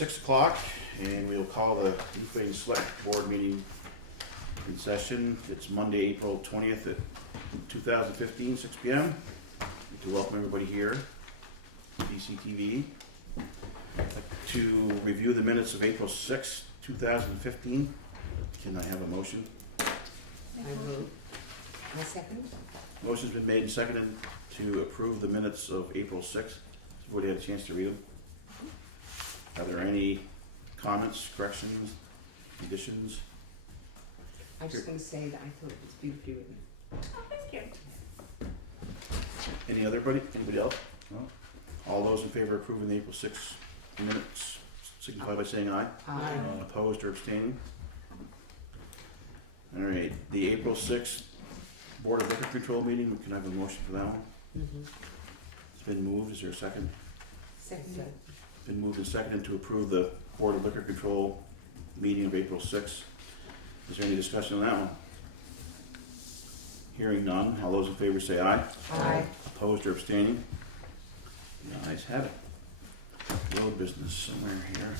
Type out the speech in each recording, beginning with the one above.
6 o'clock, and we'll call the Newfane Selectboard meeting in session. It's Monday, April 20th at 2015, 6 p.m. To welcome everybody here, DCTV, to review the minutes of April 6, 2015. Can I have a motion? I vote. I second. Motion's been made and seconded to approve the minutes of April 6th. Has everybody had a chance to read them? Are there any comments, corrections, additions? I was just going to say that I thought it was beautifully written. Oh, thank you. Anybody else? No? All those in favor of approving the April 6th minutes signify by saying aye. Aye. Opposed or abstaining? All right, the April 6th Board of Liquor Control meeting, can I have a motion for that one? Mm-hmm. It's been moved, is there a second? Second. Been moved and seconded to approve the Board of Liquor Control meeting of April 6th. Is there any discussion on that one? Hearing none, all those in favor say aye. Aye. Opposed or abstaining? The ayes have it. Road business somewhere here.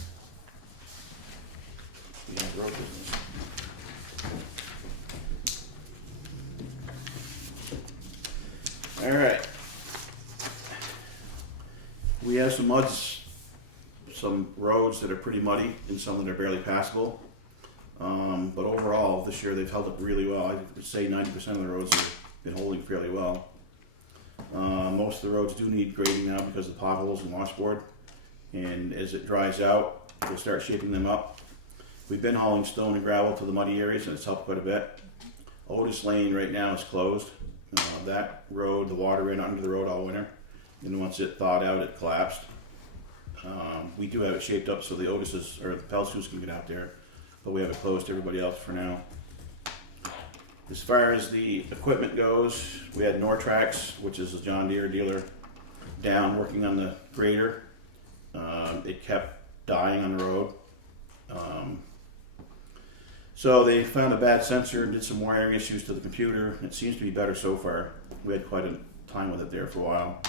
We have road business. All right. We have some muds, some roads that are pretty muddy and some that are barely passable. But overall, this year they've held up really well. I would say 90% of the roads have been holding fairly well. Most of the roads do need grading now because of potholes and washboard. And as it dries out, we'll start shaping them up. We've been hauling stone and gravel to the muddy areas and it's helped quite a bit. Otis Lane right now is closed. That road, the water ran under the road all winter. And once it thawed out, it collapsed. We do have it shaped up so the Otis's or the Pelsus can get out there, but we have it closed to everybody else for now. As far as the equipment goes, we had Nortrax, which is a John Deere dealer, down working on the grader. It kept dying on the road. So they found a bad sensor and did some wiring issues to the computer. It seems to be better so far. We had quite a time with it there for a while.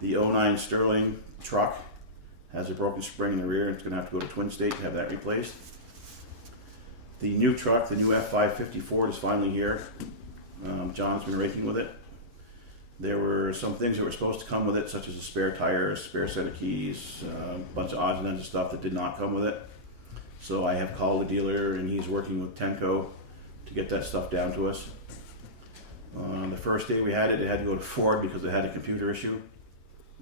The 09 Sterling truck has a broken spring in the rear. It's going to have to go to Twin State to have that replaced. The new truck, the new F550 Ford, is finally here. John's been raking with it. There were some things that were supposed to come with it, such as a spare tire, a spare set of keys, a bunch of odds and ends of stuff that did not come with it. So I have called the dealer and he's working with Tenco to get that stuff down to us. The first day we had it had to go to Ford because it had a computer issue.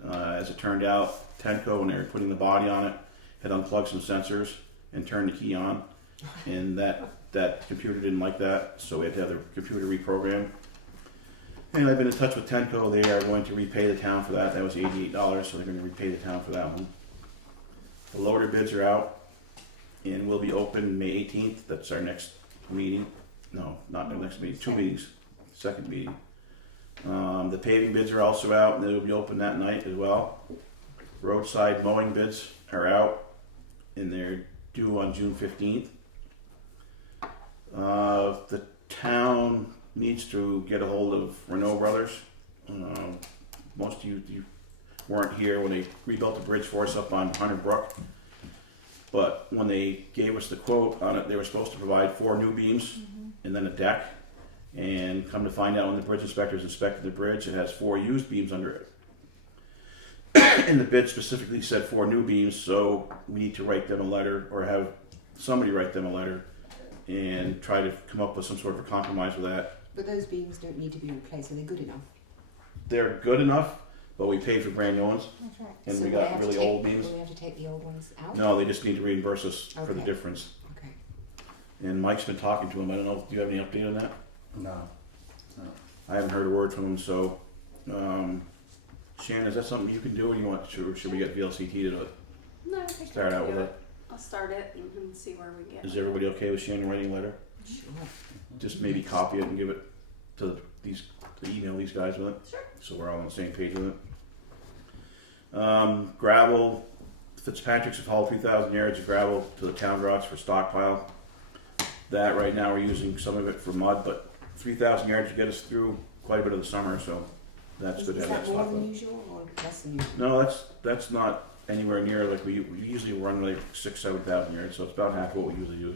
As it turned out, Tenco, when they were putting the body on it, had unplugged some sensors and turned the key on. And that computer didn't like that, so we had to have the computer reprogrammed. And I've been in touch with Tenco. They are going to repay the town for that. That was $88, so they're going to repay the town for that one. The loader bids are out and will be open May 18th. That's our next meeting. No, not the next meeting, 2 meetings, second meeting. The paving bids are also out and they will be open that night as well. Roadside mowing bids are out and they're due on June 15th. The town needs to get a hold of Renault Brothers. Most of you weren't here when they rebuilt the bridge for us up on Hunter Brook. But when they gave us the quote on it, they were supposed to provide 4 new beams and then a deck. And come to find out, when the bridge inspectors inspected the bridge, it has 4 used beams under it. And the bid specifically said 4 new beams, so we need to write them a letter or have somebody write them a letter and try to come up with some sort of a compromise with that. But those beams don't need to be replaced. Are they good enough? They're good enough, but we paid for brand new ones. That's right. And So we will they got have to really take- old beams. Will we have to take the old ones out? No, they just need to reimburse us for the Okay. difference. Okay. And Mike's been talking to him. I don't know, do you have any update on that? No. I haven't heard a word from him, so, Shannon, is that something you can do, or you want, should we get VLCT to do it? No, I think Start I out can with do it. I'll start it and see where we get. Is everybody okay with Shannon writing a letter? Sure. Just maybe copy it and give it to to email these guys with it, Sure. so we're all on the same page with it. Gravel, Fitzpatrick's have hauled 3,000 yards of gravel to the town garage for stockpile. That right now we're using some of it for mud, but 3,000 yards to get us through quite a bit of the summer, so that's good to Is have that that more stockpile. than usual or less than usual? No, that's not anywhere near like we usually run like 6,000-7,000 yards, so it's about half what we usually do.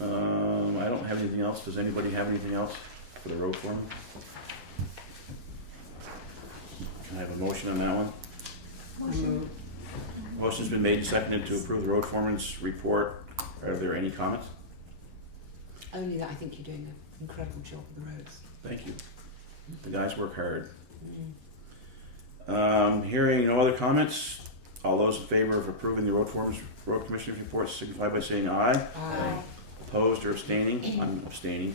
Alright. I don't have anything else. Does anybody have anything else for the road foreman? Can I have a motion on that one? I move. Motion's been made and seconded to approve the road foreman's report. Are there any comments? Only that I think you're doing an incredible job with the roads. Thank you. The guys work hard. Mm. Hearing no other comments, all those in favor of approving the road commissioner's report signify by saying aye. Aye. Opposed or abstaining? I'm abstaining.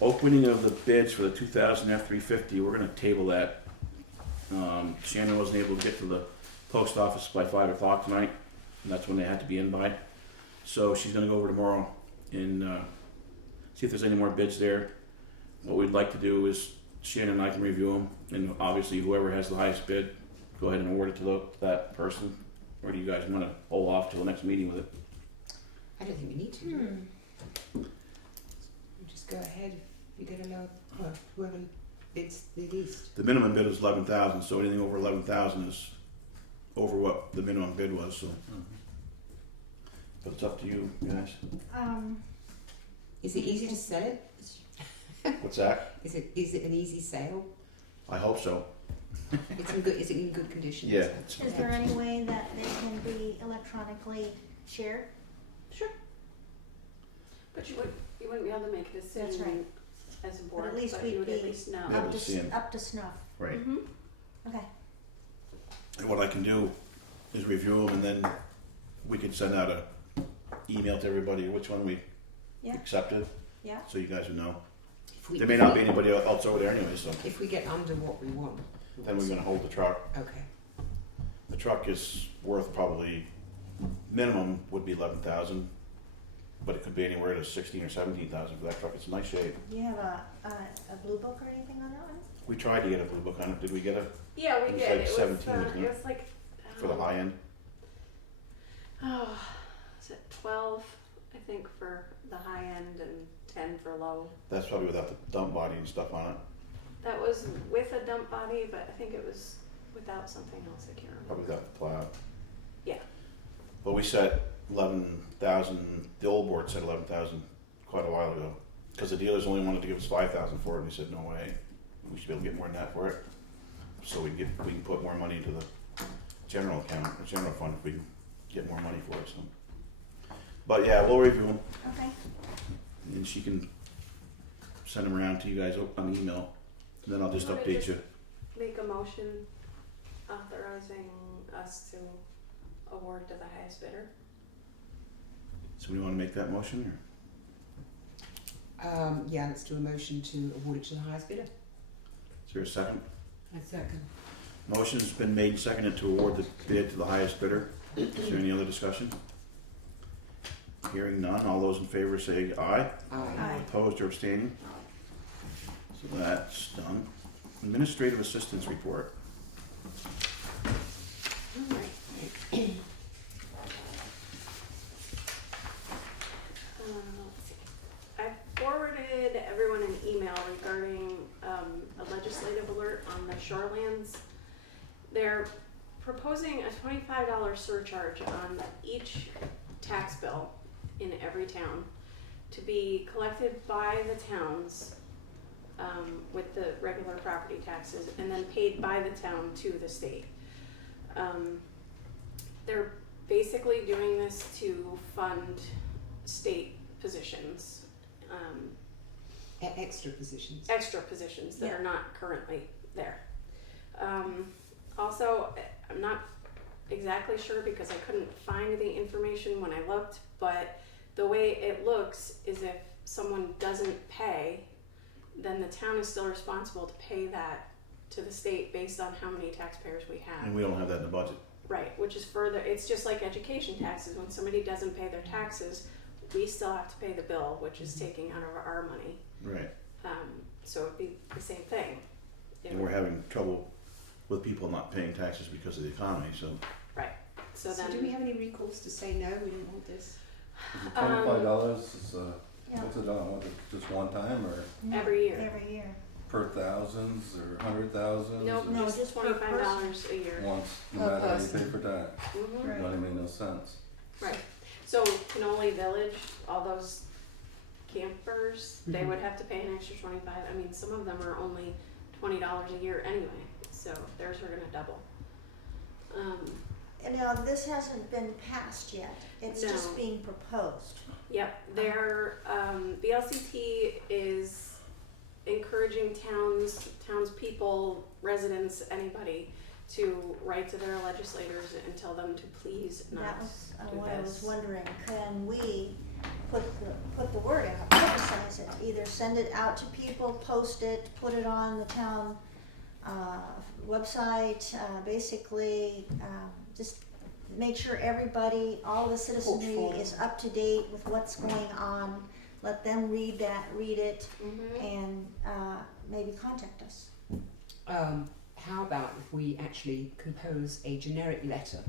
Opening of the bids for the 2000 F-350, we're gonna table that. Shannon wasn't able to get to the post office by 5 o'clock tonight, and that's when they had to be in by. So she's gonna go over tomorrow and see if there's any more bids there. What we'd like to do is Shannon and I can review them, and obviously whoever has the highest bid, go ahead and award it to that person. Or do you guys wanna hold off till the next meeting with it? I don't think we need to. do it. You just go ahead if you're gonna know whoever bids the least. The minimum bid is 11,000, so anything over 11,000 is over what the minimum bid was, so. But it's up to you guys. Is it easy to sell it? What's that? Is it an easy sale? I hope so. Is it in good condition? Yeah. Is there any way that they can be electronically shared? Sure. But you wouldn't be able to make a decision That's right. as a board, at least but you we'd would at be least know. Yeah. able to see 'em. Up to snuff. Right. Mm-hmm. Okay. And what I can do is review them, and then we can send out a email to everybody which one we Yeah. accepted, Yeah. so you guys would know. If we, There may not be anybody else over there anyway, so If we get under what we want. then we're gonna hold the truck. Okay. The truck is worth probably, minimum would be 11,000, but it could be anywhere to 16 or 17,000 for that truck. It's in nice shape. Do you have a blue book or anything on that one? We tried to get a blue book on it. Did we get a Yeah, It we was did. like It was 17, wasn't it? it was like for the high end? Oh, is it 12? I think for the high end and 10 for low. That's probably without the dump body and stuff on it. That was with a dump body, but I think it was without something else. I can't remember. Probably without the plow. Yeah. But we set 11,000. The old board said 11,000 quite a while ago, because the dealers only wanted to give us 5,000 for it. And we said no way. We should be able to get more than that for it. So we can put more money into the general account, or general fund, if we can get more money for it. So, but yeah, we'll review them, Okay. and she can send them around to you guys on email. And then I'll just You wanna update just- you. Make a motion authorizing us to award to the highest bidder. Somebody want to make that motion? Yeah, let's do a motion to award it to the highest bidder. Is there a second? A second. Motion's been made and seconded to award the bid to the highest bidder. Is there any other discussion? Hearing none, all those in favor say aye. Aye. Opposed or abstaining? So that's done. Administrative assistance report. Alright. Let's see. I forwarded everyone an email regarding a legislative alert on the shorelands. They're proposing a $25 surcharge on each tax bill in every town to be collected by the towns with the regular property taxes and then paid by the town to the state. They're basically doing this to fund state positions, Extra positions. extra positions that Yeah. are not currently there. Also, I'm not exactly sure because I couldn't find the information when I looked, but the way it looks is if someone doesn't pay, then the town is still responsible to pay that to the state based on how many taxpayers we have. And we don't have that in the budget. Right, which is further, it's just like education taxes. When somebody doesn't pay their taxes, we still have to pay the bill, which is taking out of our money. Right. So it'd be the same thing. It And would- we're having trouble with people not paying taxes because of the economy, so. So So then, do we have any recourse to say no, we don't want this? $25 is, Yeah. what's it on, what, just one time or? No, Every year. Every year. per thousands or hundred thousands? Nope, No, just just per $25 a year. Once, no Per matter how you person. pay for tax. Mhm. Right. Money made no sense. Right. So Canoli Village, all those campers, they Mhm. would have to pay an extra 25. I mean, some of them are only $20 a year anyway, so theirs are gonna double. And now, this hasn't been passed yet, it's No. just being proposed. Yep, they're, the LCT is encouraging townspeople, residents, anybody to write to their legislators and tell them to please That not was do what I was this. wondering, can we put the word out, publicize it, either send it out to people, post it, put it on the town website, basically, just make sure everybody, all the citizenry Portfolio. is up to date with what's going on, let them read it, Mhm. and maybe contact us. How about if we actually compose a generic letter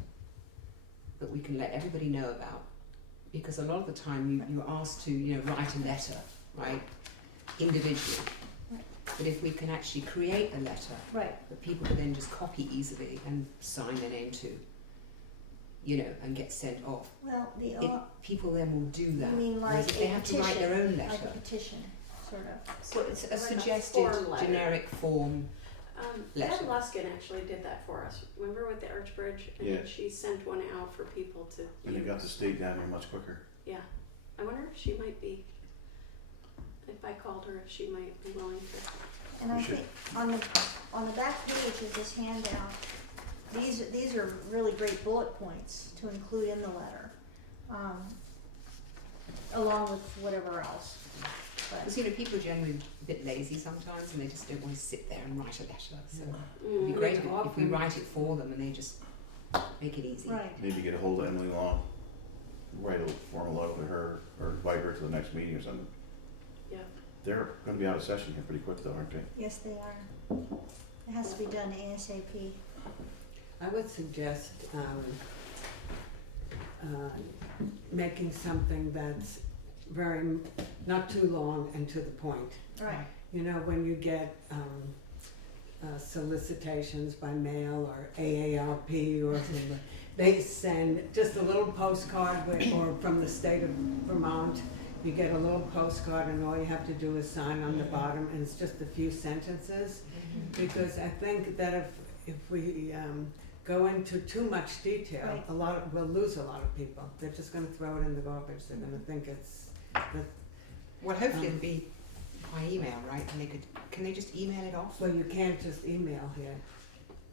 that we can let everybody know about? Because a lot of the time you're asked to, write a letter, right, individually. Right. But if we can actually create a letter Right. that people can then just copy easily and sign their name to, and get sent off, Well, people then will do that. you mean Whereas like if they a have to write their own petition, like letter, a petition, sort of. so it's a Like a suggested form letter. generic form. Ed letter. Luskin actually did that for us. Remember with the Arch Bridge? And Yeah. she sent one out for people to And they got the use. state down here much quicker. Yeah. I wonder if she might be, if I called her, if she might be willing to. And I We should- think on the back page of this handout, these are really great bullet points to include in the letter, along with whatever else. Because people are generally a bit lazy sometimes, and they just don't want to sit there and write a letter. So Mm. it'd be Mm. great if we write it for them and they just make it easy. Right. Maybe get a hold of Emily Long, write a formal letter to her, or invite her to the next meeting or something. Yeah. They're gonna be out of session here pretty quick though, aren't they? Yes, they are. It has to be done ASAP. I would suggest making something that's not too long and to the point. Right. You know, when you get solicitations by mail or AARP or something, they send just a little postcard or from the state of Vermont, you get a little postcard and all you have to do is sign on the bottom, and it's just a few sentences. Because I think that if we go into too much detail, Right. we'll lose a lot of people. They're just going to throw it in the garbage. They're going to think it's Well, hopefully it'll be by email, right? And can they just email it off? well, you can't just email here.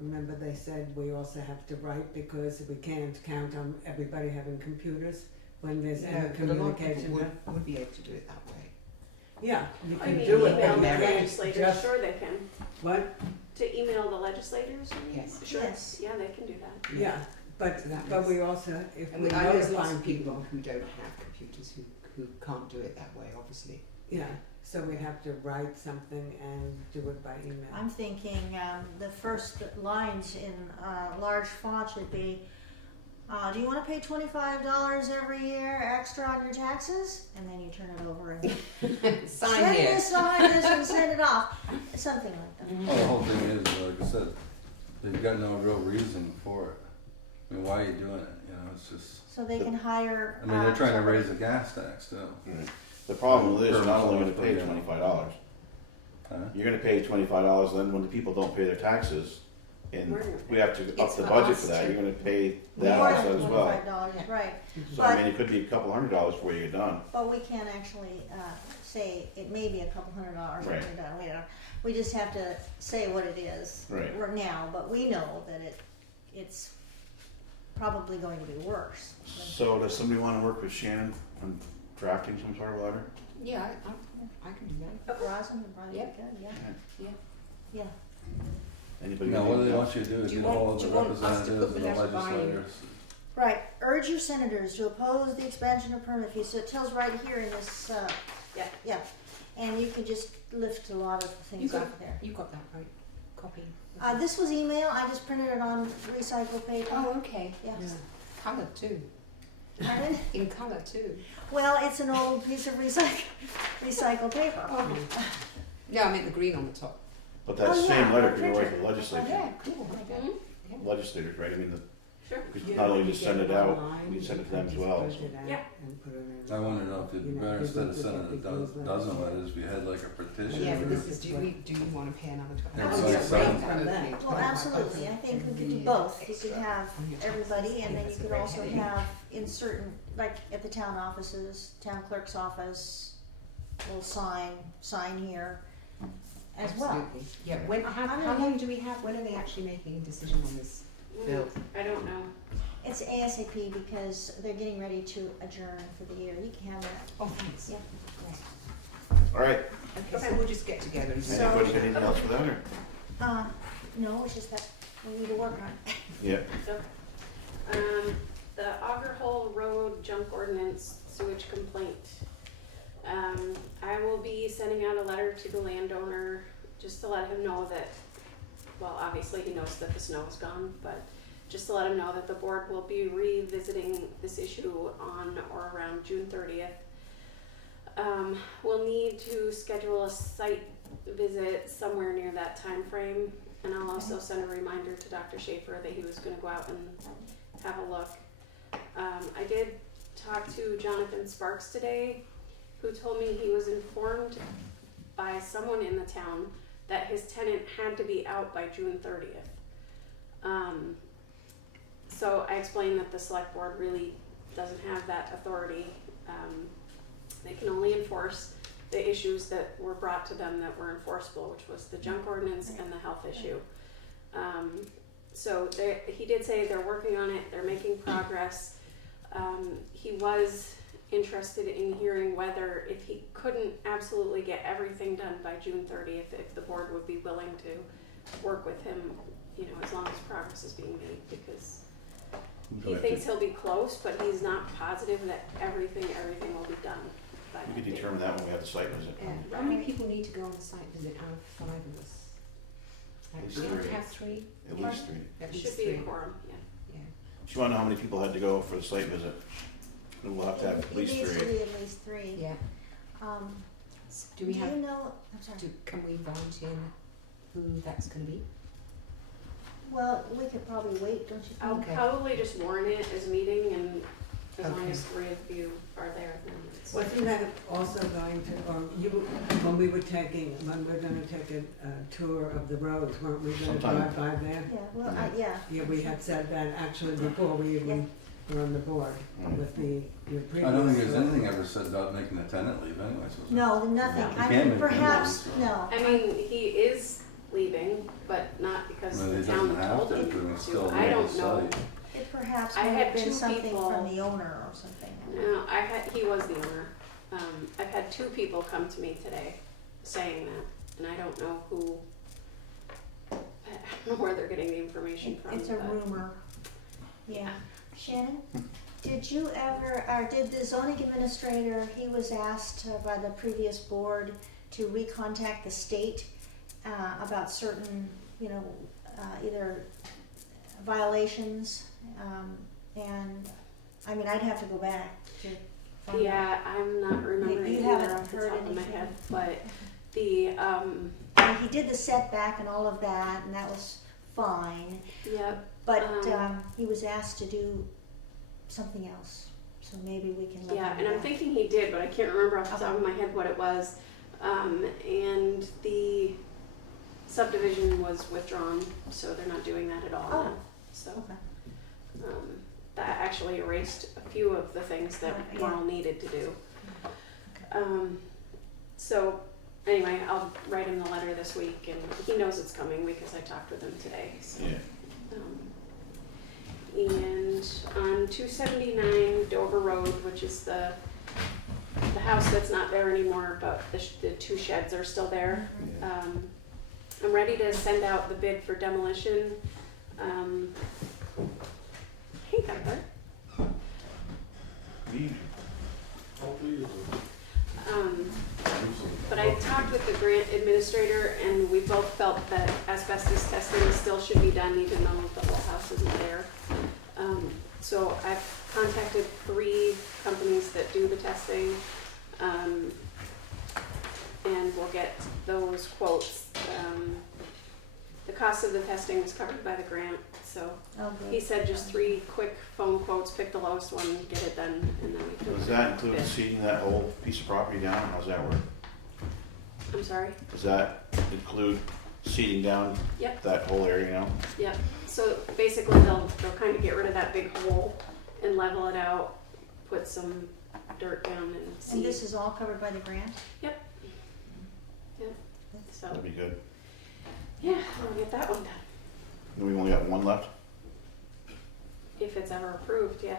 Remember, they said we also have to write because we can't count on everybody having computers when there's any but a lot of people communication. would be able to do it that way. Yeah, you I can mean, do it, email but you the can't legislators, just sure they can. what? To email the legislators? you mean? Yes. Sure. Yes. Yeah, they can do that. Yeah, but So that but makes- we also if And we I know there's notify lots of people. people who don't have computers who can't do it that way, obviously. Yeah, so we have to write something and do it by email. I'm thinking the first lines in large font should be, do you want to pay $25 every year extra on your taxes? And then you turn it over and Sign send here. this, sign this, and send it off. Something like that. Well, the whole thing is, like I said, they've got no real reason for it. I mean, why are you doing it? You know, it's just. So they can hire. I mean, they're trying to somebody- raise the gas tax too. The problem with this, you're Per not only gonna person, pay yeah. $25, Huh? you're gonna pay $25, then when the people don't pay their taxes, and We're gonna we have to up It's the for budget us for that, to- you're gonna pay that More also than as well. $25, right. So I mean, it could be a couple $100 before you get done. But we can't actually say it may be a couple $100 Right. later. We just have to say what it is Right. now, but we know that it's probably going to be worse. So does somebody wanna work with Shannon on drafting some sort of letter? Yeah, I can do that. Rosin would probably be Yep. good, yeah. Yeah. Yeah. Anybody? Now, got what do they anything want else? you to do is Do you get want- all of do the you want us to representatives put and the the letter by- legislators. Right, urge your senators to oppose the expansion of permit fees. So it tells right here in this, Yeah. yeah. And you can just lift a lot of You things got off there. You got that right? Copy. This was email, I just printed it on recycled paper. Oh, okay. Yeah. Yeah. Colour too. Pardon? In colour too. Well, it's an old piece of recycled paper. No, I meant the green on the top. But that Oh, yeah, same letter the could go right printer. to the legislature. Yeah, cool. Okay. Mhm. Legislators, right? I mean, Sure. because You not know, only you just get send it out, online, we send it to you them as can well. just print it out Yeah. and put it in. I wanna know if You it'd be know, better because instead of we sending get a big dozen newsletters. letters, we had like a petition. Yeah, but or- this is, do you want to pay another $12? Everybody Yeah, signs right, it. okay. Well, absolutely, I think we could do both, you could have On your everybody, taxes. and then you That's a could great also idea. have in certain, like at the town offices, town clerk's office, little sign here as well. Absolutely. Yeah, when, how long do we have, when are they actually making a decision on this? Bill. I don't know. It's ASAP because they're getting ready to adjourn for the year, you can have that. Oh, thanks. Yeah. All right. Okay, so we'll just get together and. So- Anybody got anything else for that, or? No, it's just that we need to work on it. Yeah. The Auger Hole Road junk ordinance sewage complaint. I will be sending out a letter to the landowner just to let him know that, well, obviously he knows that the snow is gone, but just to let him know that the board will be revisiting this issue on or around June 30th. We'll need to schedule a site visit somewhere near that time frame, and I'll also send a reminder to Dr. Schaefer that he was gonna go out and have a look. I did talk to Jonathan Sparks today, who told me he was informed by someone in the town that his tenant had to be out by June 30th. So I explained that the select board really doesn't have that authority. They can only enforce the issues that were brought to them that were enforceable, which was the junk ordinance and the health issue. So he did say they're working on it, they're making progress. He was interested in hearing whether, if he couldn't absolutely get everything done by June 30th, if the board would be willing to work with him, you know, as long as progress is being made, because he thinks he'll be close, but he's not positive that everything will be done by We that could date. determine that when we have the site visit. And how many people need to go on the site visit out of 5 of us? At least We have to three. have 3? At least 3. At least Should be 3. a quorum, yeah. Yeah. She wanna know how many people had to go for the site visit. And we'll have to have at least It needs to 3. be at least 3. Yeah. Um, Do we have, you know, I'm sorry. can we volunteer who that's going to be? Well, we could probably wait, don't you I'll think? Okay. probably just warn it as a meeting, and as long Okay. as 3 of you are there, then it's. Wasn't that also going to, or you, when we were gonna take a tour of the roads, weren't we gonna Sometime. drive by there? Yeah, well, yeah. Yeah, we had said that actually before we even were on the board with your previous. I don't think there's anything ever said about making a tenant leave anyways, was there? No, nothing. You I can't mean, make perhaps, them leave, no. I mean, he is leaving, but not because Well, the he town doesn't have told to, him but it's still to. I on the don't know. site. It perhaps I might had have been 2 something people- from the owner or something. No, he was the owner. I've had 2 people come to me today saying that, and I don't know who, I don't know where they're getting the information from. It's a but- rumor. Yeah. Shannon, did you ever, or did the zoning administrator, he was asked by the previous board to recontact the state about certain, you know, either violations, and, I mean, I'd have to go back to find out. Yeah, I'm not remembering You either haven't off the heard top of my anything? head, but the, I mean, he did the setback and all of that, and that was fine, yep, but Um, he was asked to do something else, so maybe we can look yeah, into and I'm that. thinking he did, but I can't remember off the top of my head what it was. And the subdivision was withdrawn, so they're not doing that at all Oh. now. So, Okay. that actually erased a few of the things that Right, were yeah. all needed to do. So anyway, I'll write him the letter this week, and he knows it's coming because I talked with him today. So. Yeah. And on 279 Dover Road, which is the house that's not there anymore, but the 2 sheds are still there. I'm ready to send out the bid for demolition. Hey, Pepper. But I talked with the grant administrator, and we both felt that asbestos testing still should be done even though the whole house isn't there. So I've contacted 3 companies that do the testing, and we'll get those quotes cost of the testing was covered by the grant, so Oh, he good. said just 3 quick phone quotes, pick the lowest one, get it done, and then we can. Does that include seeding that whole piece of property down? How's that work? I'm sorry? Does that include seeding down Yep. that whole area now? Yep, so basically they'll kind of get rid of that big hole and level it out, put some dirt down and And seed. this is all covered by the grant? So, That'd be good. yeah, we'll get that one done, And we've only got one left? if it's ever approved, yeah.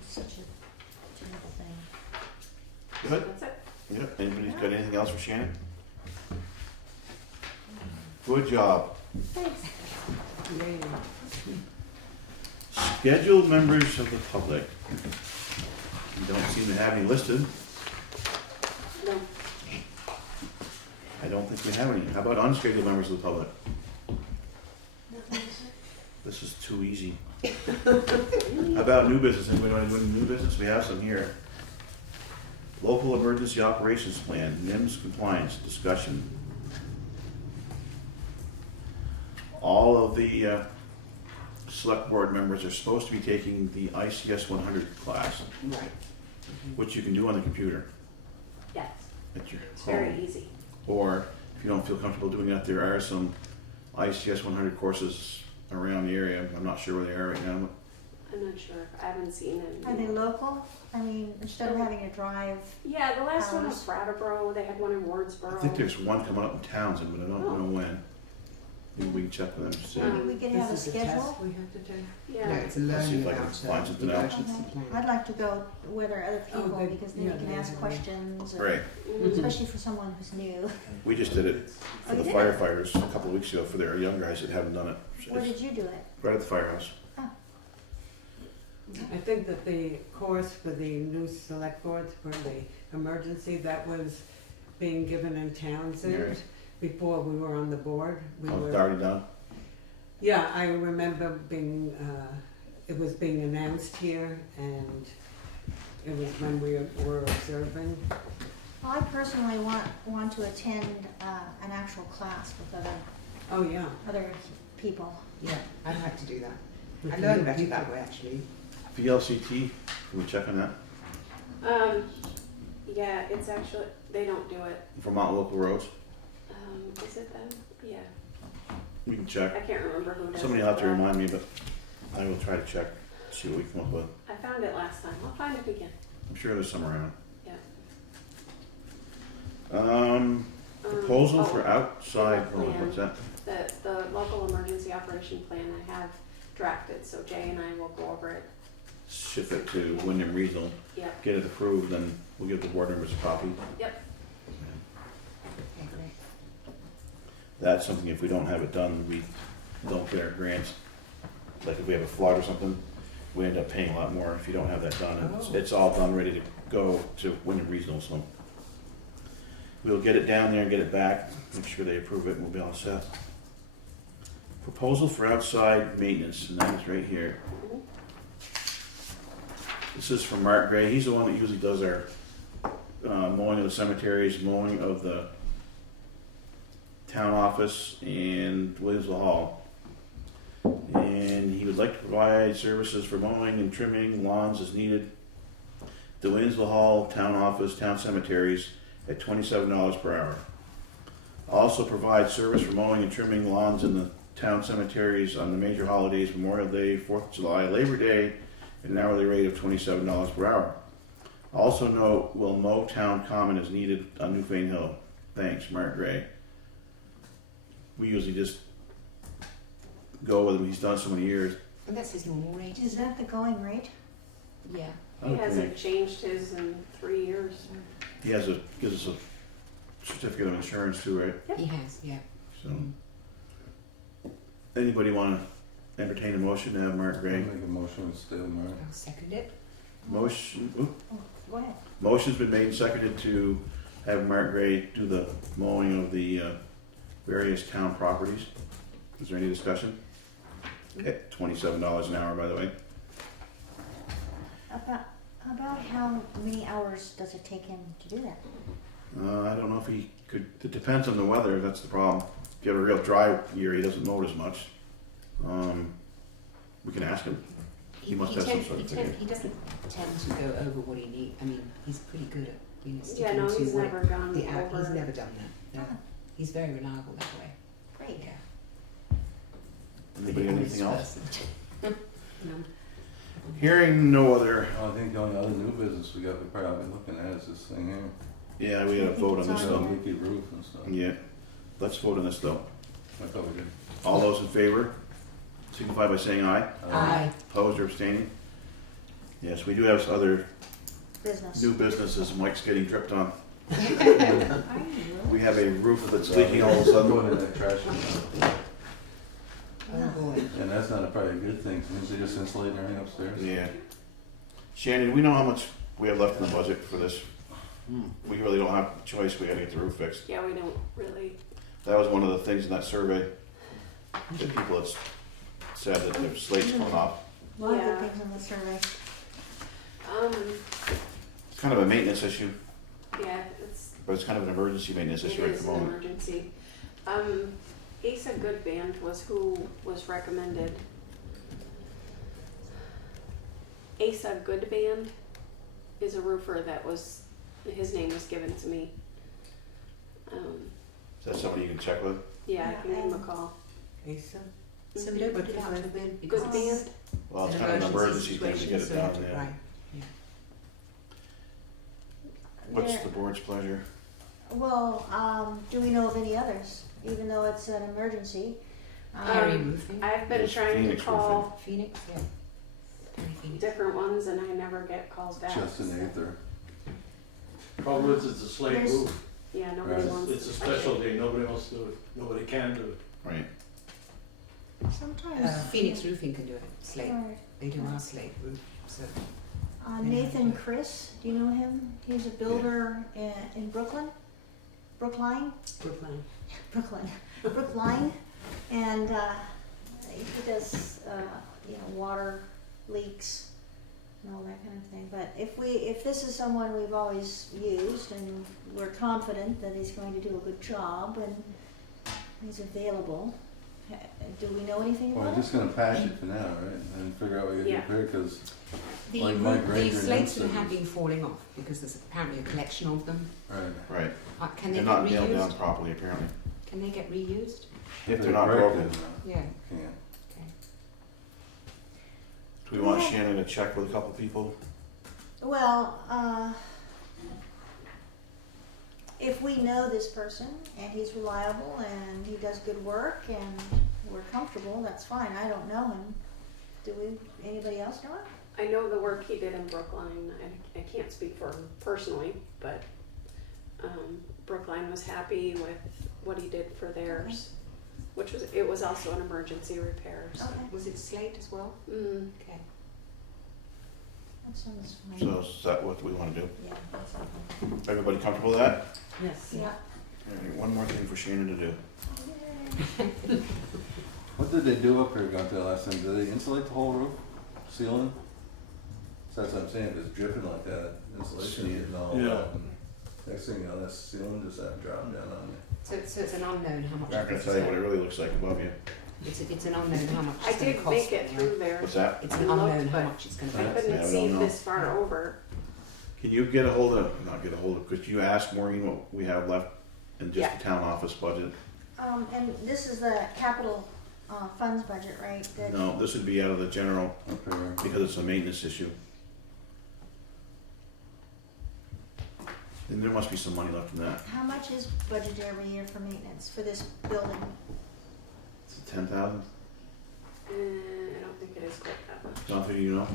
It's such a terrible thing. Good. That's it. Yep. Anybody's got anything else for Shannon? Good job. Thanks. Yay. Scheduled members of the public. You don't seem to have any listed. No, I don't think we have any. How about unscheduled members of the public? This is too easy. How about new business? Anybody want to do any new business? We have some here. Local Emergency Operations Plan, NIMS compliance discussion. All of the select board members are supposed to be taking the ICS 100 class, Right. which you can do on the computer yes, at your it's home. very easy. Or if you don't feel comfortable doing that, there are some ICS 100 courses around the area. I'm not sure where they are right now. I'm not sure, I haven't seen it. Are they local? I mean, instead of having to drive, Yeah, the last one was Hours. Brattleboro, they had one in Wardsboro. I think there's one coming up in Townsend, but I don't know when. Maybe we can check with them and see. maybe we could have a This is the test schedule? we have to take? No, Yeah, it's a Let's see learning if I can about find something out. emergency Okay. plan. I'd like to go where there are other Oh, people, good. because then Yeah, you can yeah, ask yeah. questions, and- Right. Mhm. especially for someone who's new. We just did it Oh, for the you did? firefighters a couple of weeks ago for their young guys that haven't done it. Where It's did you do it? right at the firehouse. I think that the course for the new select boards for the emergency, that was being given in Townsend Right. before we were on the board. We Oh, were, it's already done? yeah, I remember being, it was being announced here and it was when we were observing. Well, I personally want to attend an actual class with Oh, yeah. other people. Yeah, I'd like to do that. with I the learned new better people. that way, actually. VLCT, can we check on that? Yeah, it's actually, they don't do it, Vermont Local Roads? is it them? Yeah, We can check. I can't remember who does it. Somebody will have to but remind me, but I will try to check, see what we come up with. I found it last time, I'll find it again, I'm sure there's some around. yeah. Proposal Oh, for outside, yeah, what's that? The local emergency operation plan I have drafted, so Jay and I will go over it, Ship it to Wyndham Regional, yep, get it approved, then we'll give the board members a copy. yep, Okay, great. That's something, if we don't have it done, we don't get our grants. Like if we have a flood or something, we end up paying a lot more if you don't have that done. Oh. It's all done, ready to go to Wyndham Regional, so. We'll get it down there and get it back, make sure they approve it, and we'll be all set. Proposal for outside maintenance, and that is right here. mhm, This is from Mark Gray. He's the one that usually does our mowing of the cemeteries, mowing of the town office and Williamsville Hall. And he would like to provide services for mowing and trimming lawns as needed. The Williamsville Hall, town office, town cemeteries at $27 per hour. Also provide service for mowing and trimming lawns in the town cemeteries on the major holidays, Memorial Day, 4th of July, Labor Day, at an hourly rate of $27 per hour. Also note, will mow town common as needed on Newfane Hill. Thanks, Mark Gray. We usually just go with him, he's done so many years. And that's his normal rate, Is that the going rate? yeah. he hasn't changed his in 3 years. He has gives us a certificate of insurance too, right? He has, yeah. So, anybody want to entertain a motion to have Mark I'll Gray? make a motion to stay with Mark. I'll second it. Motion, oop, Oh, go ahead. motion's been made and seconded to have Mark Gray do the mowing of the various town properties. Is there any discussion? Okay, $27 an hour, by the way. About how many hours does it take him to do that? I don't know if he could, it depends on the weather, that's the problem. you have a real dry year, he doesn't mow as much. We can ask him. He must have some sort of figure. He doesn't tend to go over what he needs. I mean, he's pretty good at sticking Yeah, no, to he's what never gone the out. over. He's never done that. No. Ah. He's very reliable that way. Great. Yeah. Anybody got anything else? No. Hearing no other, I think the only other new business we probably ought to be looking at is this thing here. yeah, we gotta vote on this It's though. on Leaky roof and stuff. Yeah, let's vote on this though. I thought we did. All those in favor, signify by saying aye. Aye. Opposed or abstaining? Yes, we do have some other Business. new businesses Mike's getting dripped on. Are you really? We have a roof that's leaking all of a Going sudden. in that trash can. Oh boy. And that's not probably a good thing, 'cause means they just insulating everything upstairs. Yeah. Shannon, we know how much we have left in the budget for this. We really don't have a choice, we gotta get the roof fixed. Yeah, we don't really. That was one of the things in that survey, that people had said that their slates going off. A lot of Yeah. good things in the survey. It's kind of a maintenance issue, Yeah, but it's kind of an emergency maintenance it issue at is the an moment. emergency. Asa Goodband was who was recommended. Asa Goodband is a roofer that was, his name was given to me. Is that somebody you can check with? Yeah, I can give him a call. Asa? So we don't What's put it his out to last bid Good because band. Well, it's kind of an emergency thing to situation, get it so- done, yeah. Right. Yeah. What's There- the board's pleasure? Well, do we know of any others, even though it's an emergency? Perry Roofing. I've been There's trying Phoenix to call Phoenix, yeah. Perry Phoenix. different ones and I never get calls back. Just an Aether. Problem is, it's a slate There's- roof. Yeah, nobody Right. wants. It's a specialty, nobody wants to do it, nobody can do it. Right. Sometimes. Phoenix Roofing can do it. Slate. Right. They do our slate roof. So Nathan Chris, do you know him? He's a builder in Brooklyn, Brookline, Brookline. Brookline, and he does water leaks and all that kind of thing. But if this is someone we've always used and we're confident that he's going to do a good job and he's available, do we know anything Well, about we're it? just gonna patch it for now, right? And figure out what we Yeah. gotta do here, 'cause The, Like Mike the Ranger and slates them that have said- been falling off because there's apparently a collection of them. right. Right. Can they They're get not nailed down reused? properly, apparently. Can they get reused? If they're not break, broken. then, Yeah. can't. Okay. Do we want Shannon to check with a couple people? Well, if we know this person and he's reliable and he does good work and we're comfortable, that's fine. I don't know him. Do we? Anybody else know him? I know the work he did in Brookline. I can't speak for him personally, but Brookline was happy with what he did for theirs, which was also an emergency repair. So. Okay, Was it slate as well? Okay. that sounds fine. So is that what we want to do? Yeah, that's okay. Everybody comfortable with that? Yes. Yeah. All right, one more thing for Shannon to do. What did they do up here, got there last time? Did they insulate the whole roof? Ceiling? So that's what I'm saying, if it's dripping like that, insulation is getting all Yeah. wet. and Next thing you know, that ceiling just dropping down on you. So it's an unknown how much. I'm not going this to is tell you what gonna- it really looks like above you. It's an unknown how much I it's going to did cost. make it through there. What's that? It's I an looked, unknown how but much it's going to I Yeah, cost. couldn't we see don't know. this far over. Can you get a hold of, not get a hold of, could you ask Maureen what we have left in just Yeah. the town office budget? And this is the capital funds budget, right? That- No, this would be out of the general Up here. because it's a maintenance issue. And there must be some money left in that. How much is budgeted every year for maintenance for this building? Is it 10,000? I don't think it is quite that much. Something you know?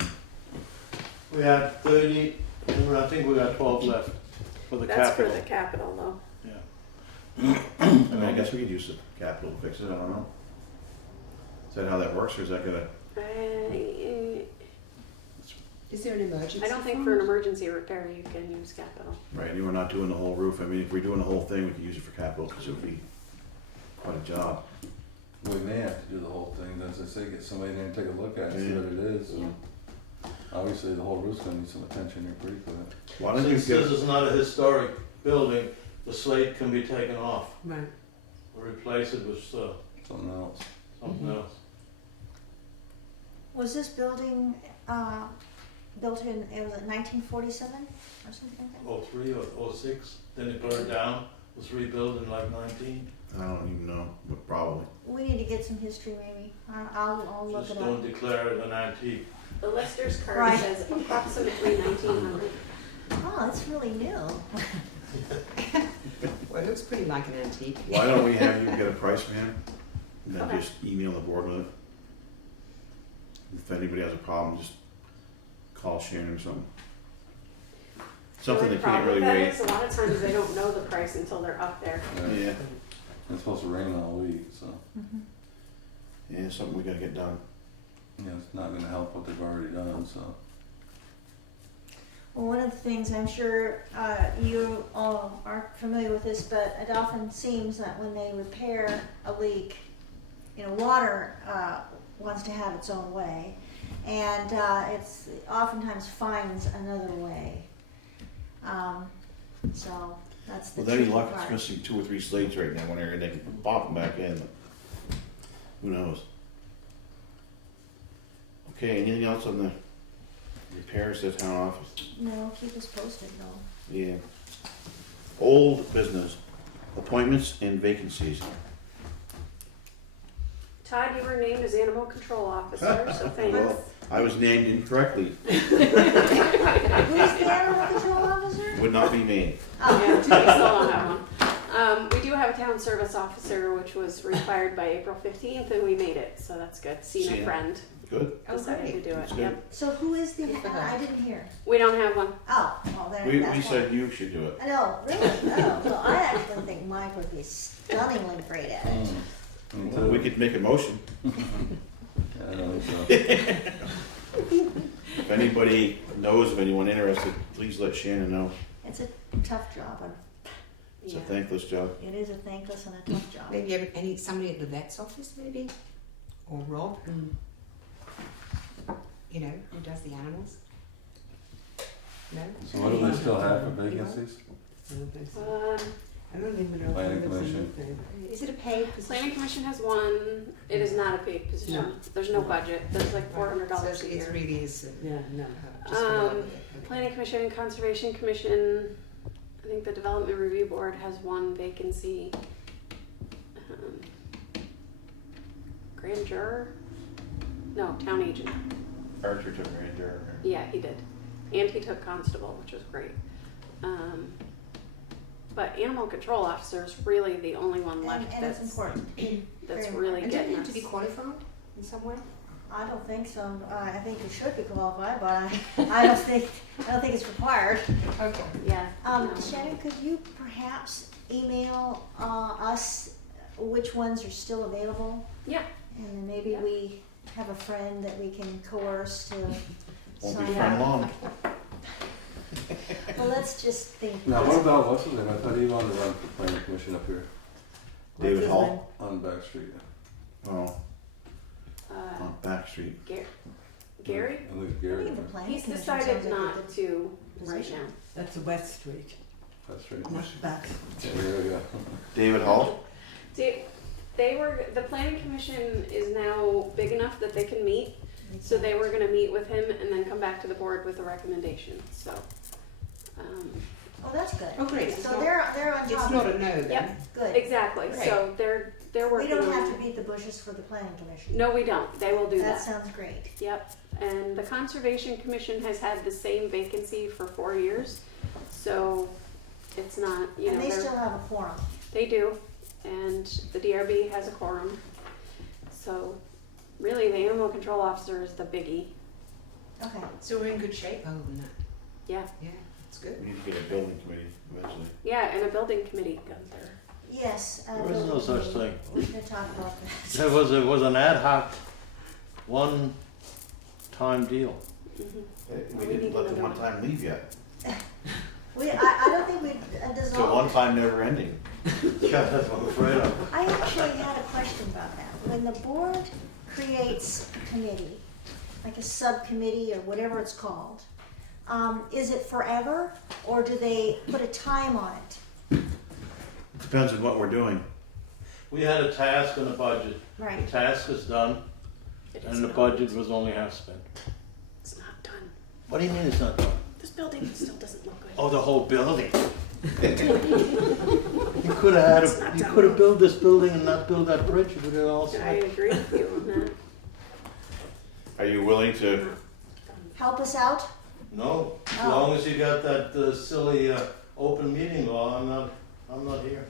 We had 30, and I think we got 12 left for the That's capital. for the capital, though. Yeah. I mean, I guess we could use the capital to fix it, I don't know. Is that how that works, or is that gonna, Is there an emergency? I don't think for an emergency repair you can use capital. right, and we're not doing the whole roof, I mean, if we're doing the whole thing, we could use it for capital, because it would be quite a job. We may have to do the whole thing, as I say, get somebody in there and take a look at it, see Yeah. what it is. and Obviously, the whole roof's gonna need some attention here pretty quick. Why don't you Since this get, is not a historic building, the slate can be taken off. Right. We're replace it with Something else. something else. Was this building, built in, it was 1947 or something like that? 03 or 06, then it burned down, was rebuilt in like 19. I don't even know, but probably. We need to get some history maybe. I'll look Just it up. don't declare it an antique. The lister's card Right. says approximately 1900. Oh, it's really new. Well, it looks pretty like an antique. Why don't we have you get a price from him, and then Okay. just email the board with it? If anybody has a problem, just call Shannon or something. Something The that can't only really problem wait. with that is a lot of times they don't know the price until they're up there. Yeah, It's supposed to rain all week, so, yeah, something we gotta get done. yeah, it's not gonna help what they've already done, so. Well, one of the things, I'm sure you all are familiar with this, but it often seems that when they repair a leak, water wants to have its own way, and it's oftentimes finds another way. So that's the With any tricky luck, it's part. missing 2 or 3 slates right now, and they can pop them back in. Who knows? Okay, anything else on the repairs at town office? No, keep us posted though. Yeah. Old business, appointments and vacancies. Todd, you were named as animal control officer, so thanks. Well, I was named incorrectly, Who's the animal control officer? would not be me. Yeah, we still don't have one. We do have a town service officer, which was required by April 15th, and we made it, so that's good. Seen a Seen it. friend Good. Oh, decided to great. do it. That's good. Yep. So who is the? Good for her. I didn't hear. We don't have one. Oh, well then We that's said you should do it. why. No, really? Oh, well, I actually think Mike would be stunningly great at it. Me Well, we too. could make a motion. Yeah, I don't think so. If anybody knows of anyone interested, please let Shannon know. It's a tough job. It's Yeah. a thankless job. It is a thankless and a tough job. Maybe somebody at the vet's office, maybe, or Rob, who does the animals. No. So what do they still have for vacancies? I don't think so. I don't even know Planning if it's commission. anything. Is it a paid position? Planning Commission has one. It is not a paid position. No. There's no budget. There's like So $400 a it year. really is Yeah, no. just for the love of it. Okay. Planning Commission, Conservation Commission, I think the Development Review Board has one vacancy. Grand Juror? No, Town Agent. Archer took Ranger. Yeah, he did. And he took Constable, which was great. But Animal Control Officer is really the only one left And it's important. that's very really And do you getting need us. to be qualified in some way? I don't think so. I think you should be qualified, but I don't think it's required. Okay. Yeah. no. Shannon, could you perhaps email us which ones are still available? Yeah. And then maybe Yeah. we have a friend that we can coerce to Won't be sign friend up. long. Well, let's just think. Now, what about, what's his name? I thought he wanted to run for planning commission up here David his Hall. on Back Street. Oh, Uh, on Back Street. Gary? I think I Gary. think the planning He's commission decided sounds like a not good to right position. now. That's West Street, Back Street. not back. Yeah, there we go. David Hall. The planning commission is now big enough that they can meet, so they were gonna meet with him and then come back to the board with a recommendation, so. Oh, that's good. Oh, great. So they're on It's top not of a no then. Yep. Good. Exactly, Great. so they're We working don't on have it. to beat the bushes for the planning commission. No, we don't, they will do That that. sounds great. Yep, and the Conservation Commission has had the same vacancy for 4 years, so it's not, And they they're- still have a quorum. They do, and the DRB has a quorum. So really, the animal control officer is the biggie. Okay. So we're in good shape other than that. Yeah. Yeah, that's good. We need to get a building committee eventually. Yeah, and a building committee, Gunther. Yes. There is no such thing. We can talk about that. There was an ad hoc, one-time deal. Mm-hmm. We We need didn't let the another one time leave yet. I don't think we It's a dissolved. one time never ending. Yeah, that's what I'm afraid of. I actually had a question about that. When the board creates a committee, like a subcommittee or whatever it's called, is it forever or do they put a time on it? Depends on what we're doing. We had a task and a budget. Right. The task is done, It is and the not. budget was only half spent. It's not done. What do you mean it's not done? This building still doesn't look good. Oh, the whole building. You could have It's not you done. could have built this building and not build that bridge. You would have also. I agree with you on that. Are you willing to, Help us out? No, as Oh. long as you got that silly open meeting law, I'm not here.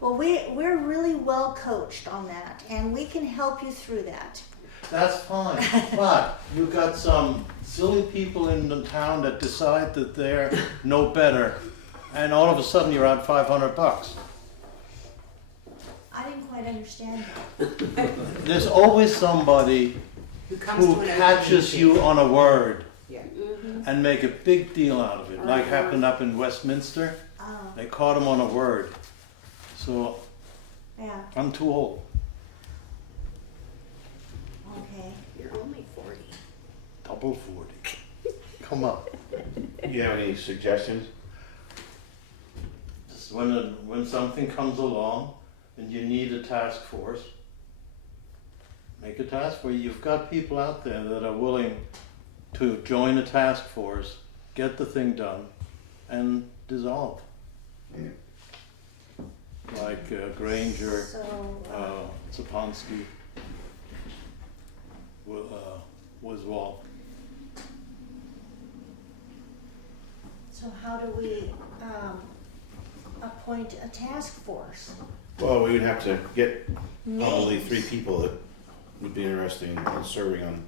Well, we're really well coached on that, and we can help you through that. That's fine, but you got some silly people in the town that decide that they're no better, and all of a sudden you're out $500. I didn't quite understand that. There's always somebody Who comes who to an open catches meeting. you on a word Yeah. Mm-hmm. and make a big deal out of it, like Uh-huh. happened up in Westminster. Oh, They caught him on a word. So yeah, I'm too old. okay. You're only 40. Double 40. Come on. do you have any suggestions? Just when something comes along and you need a task force, make a task force. You've got people out there that are willing to join a task force, get the thing done, and dissolve. Yeah. Like Granger, So, Saponsky, Wiswall. so how do we appoint a task force? Well, we would have to get probably Names. 3 people that would be interested in serving on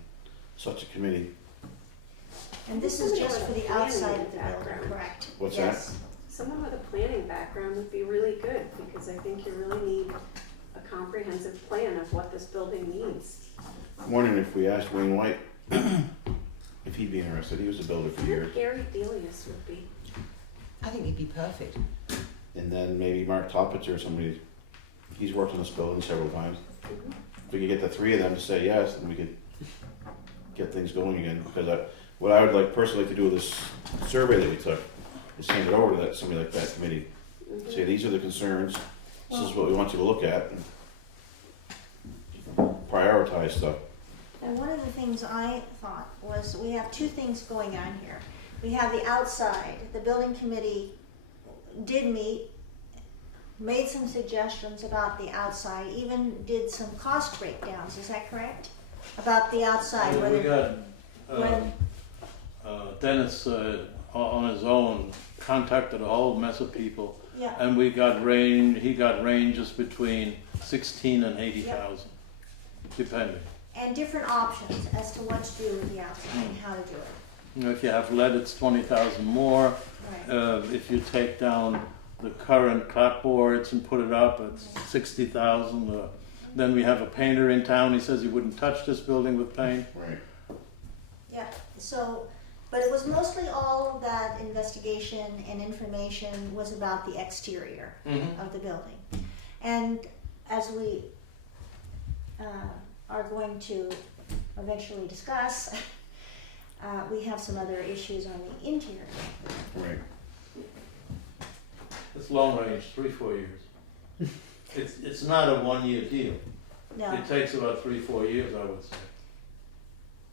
such a committee. And this is just for the outside of the building, correct? What's Yes. Someone with a planning background would be really good because I think you really need a comprehensive plan of what this building needs. I'm wondering if we asked Wayne White if he'd be interested. He was a builder for years. Gary Delius would be. I think he'd be perfect. And then maybe Mark Toppitz or somebody. He's worked on this building several times. Mhm. If we could get the 3 of them to say yes, then we could get things going again. Because what I would like personally to do with this survey that we took is send it over to somebody like that committee. Mhm. Say these are the concerns. This is what we want you to look at. And prioritize stuff. And one of the things I thought was we have 2 things going on here. We have the outside. The building committee did meet, made some suggestions about the outside, even did some cost breakdowns. Is that correct? About the outside, We whether got when Dennis on his own contacted a whole mess of people, yeah. and we got range. He got ranges between 16 and 80,000, depending. And different options as to what to do with the outside and how to do it. You know, if you have lead, it's 20,000 more. Right. If you take down the current clapboards and put it up, it's 60,000. Then we have a painter in town. He says he wouldn't touch this building with paint. Right. Yeah. So, but it was mostly all of that investigation and information was about the exterior of the building. And as we are going to eventually discuss, we have some other issues on the interior. Right. It's long range, 3-4 years. It's not a 1-year deal. No, It takes about 3-4 years, I would say.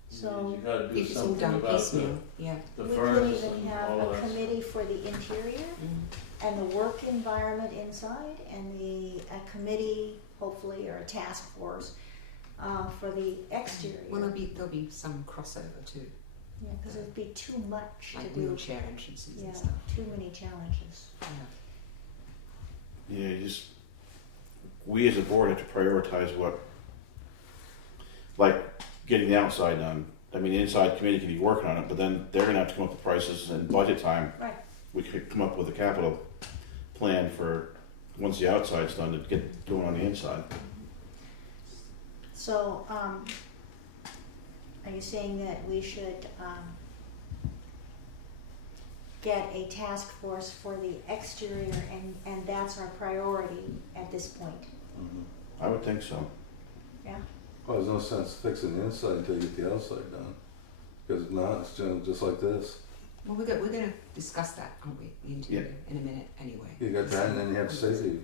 so You gotta do If it's all something done about piecemeal, yeah. the we could furnace even and have all a of that. committee for the interior Mm. and the work environment inside, and a committee, hopefully, or a task force for the exterior. Well, there'll be some crossover too, Yeah, because it'd be too much like to do. wheelchair entrances Yeah, and stuff. too many challenges. Yeah. Yeah, we as a board have to prioritize what, like getting the outside done. I mean, the inside committee can be working on it, but then they're gonna have to come up with prices and budget time. Right. We could come up with a capital plan for, once the outside's done, to get going on the inside. So, are you saying that we should get a task force for the exterior and that's our priority at this point? I would think so. Well, there's no sense fixing the inside until you get the outside done. Because if not, it's just like this. Well, we're going to discuss that, aren't we? The interior in a minute, anyway. You got that, and then you have safety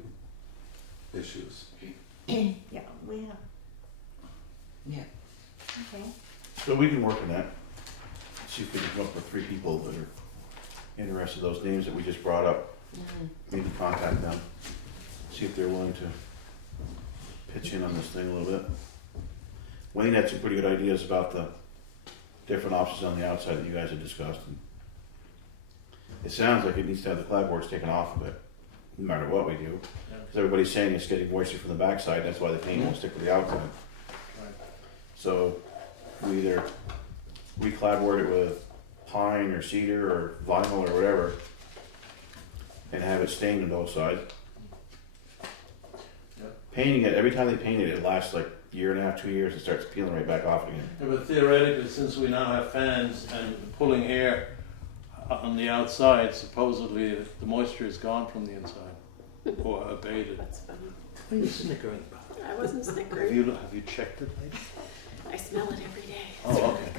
issues. Yeah, we have, Yeah. okay. So we can work on that. See if we can come up with 3 people that are interested, those names that we just brought up. Maybe contact them, see if they're willing to pitch in on this thing a little bit. Wayne had some pretty good ideas about the different options on the outside that you guys had discussed. And it sounds like it needs to have the clapboards taken off of it, no matter what we do. Because everybody's saying it's getting moisture from the backside, that's why the paint won't stick to the outside. Right. So we either re-clapboard it with pine or cedar or vinyl or whatever, and have it stained on both sides. Yep. Painting it, every time they paint it, it lasts like a year and a half, 2 years, it starts peeling right back off again. Yeah, but theoretically, since we now have fans and pulling air on the outside, supposedly the moisture is gone from the inside or abated. That's funny. What are you snickering about? I wasn't Have snickering. you checked it, lady? I smell it every day. Oh, okay.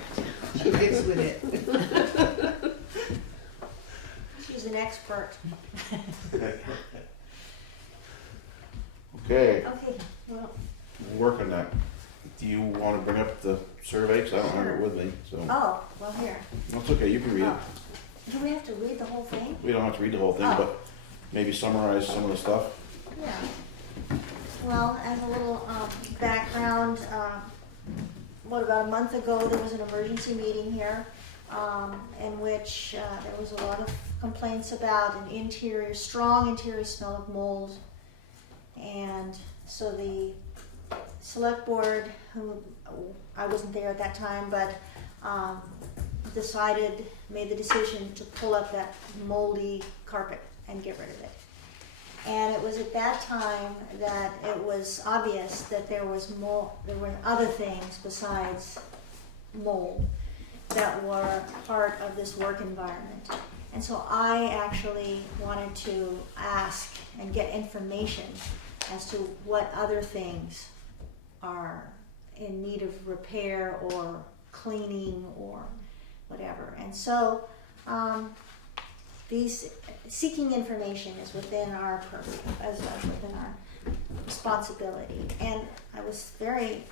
She lives with it. She's an expert. Okay, Okay, well, we'll work on that. Do you want to bring up the survey? 'Cause I don't have it with me, so. oh, well, here. That's okay, you can read it. Oh. Do we have to read the whole thing? We don't have to read the whole thing, Oh. but maybe summarize some of the stuff. Yeah. Well, as a little background, about a month ago, there was an emergency meeting here in which there was a lot of complaints about an strong interior smell of mold. And so the select board, who I wasn't there at that time, but made the decision to pull up that moldy carpet and get rid of it. And it was at that time that it was obvious that there were other things besides mold that were part of this work environment. And so I actually wanted to ask and get information as to what other things are in need of repair or cleaning or whatever. And so seeking information is within our purview, as within our responsibility. And I was very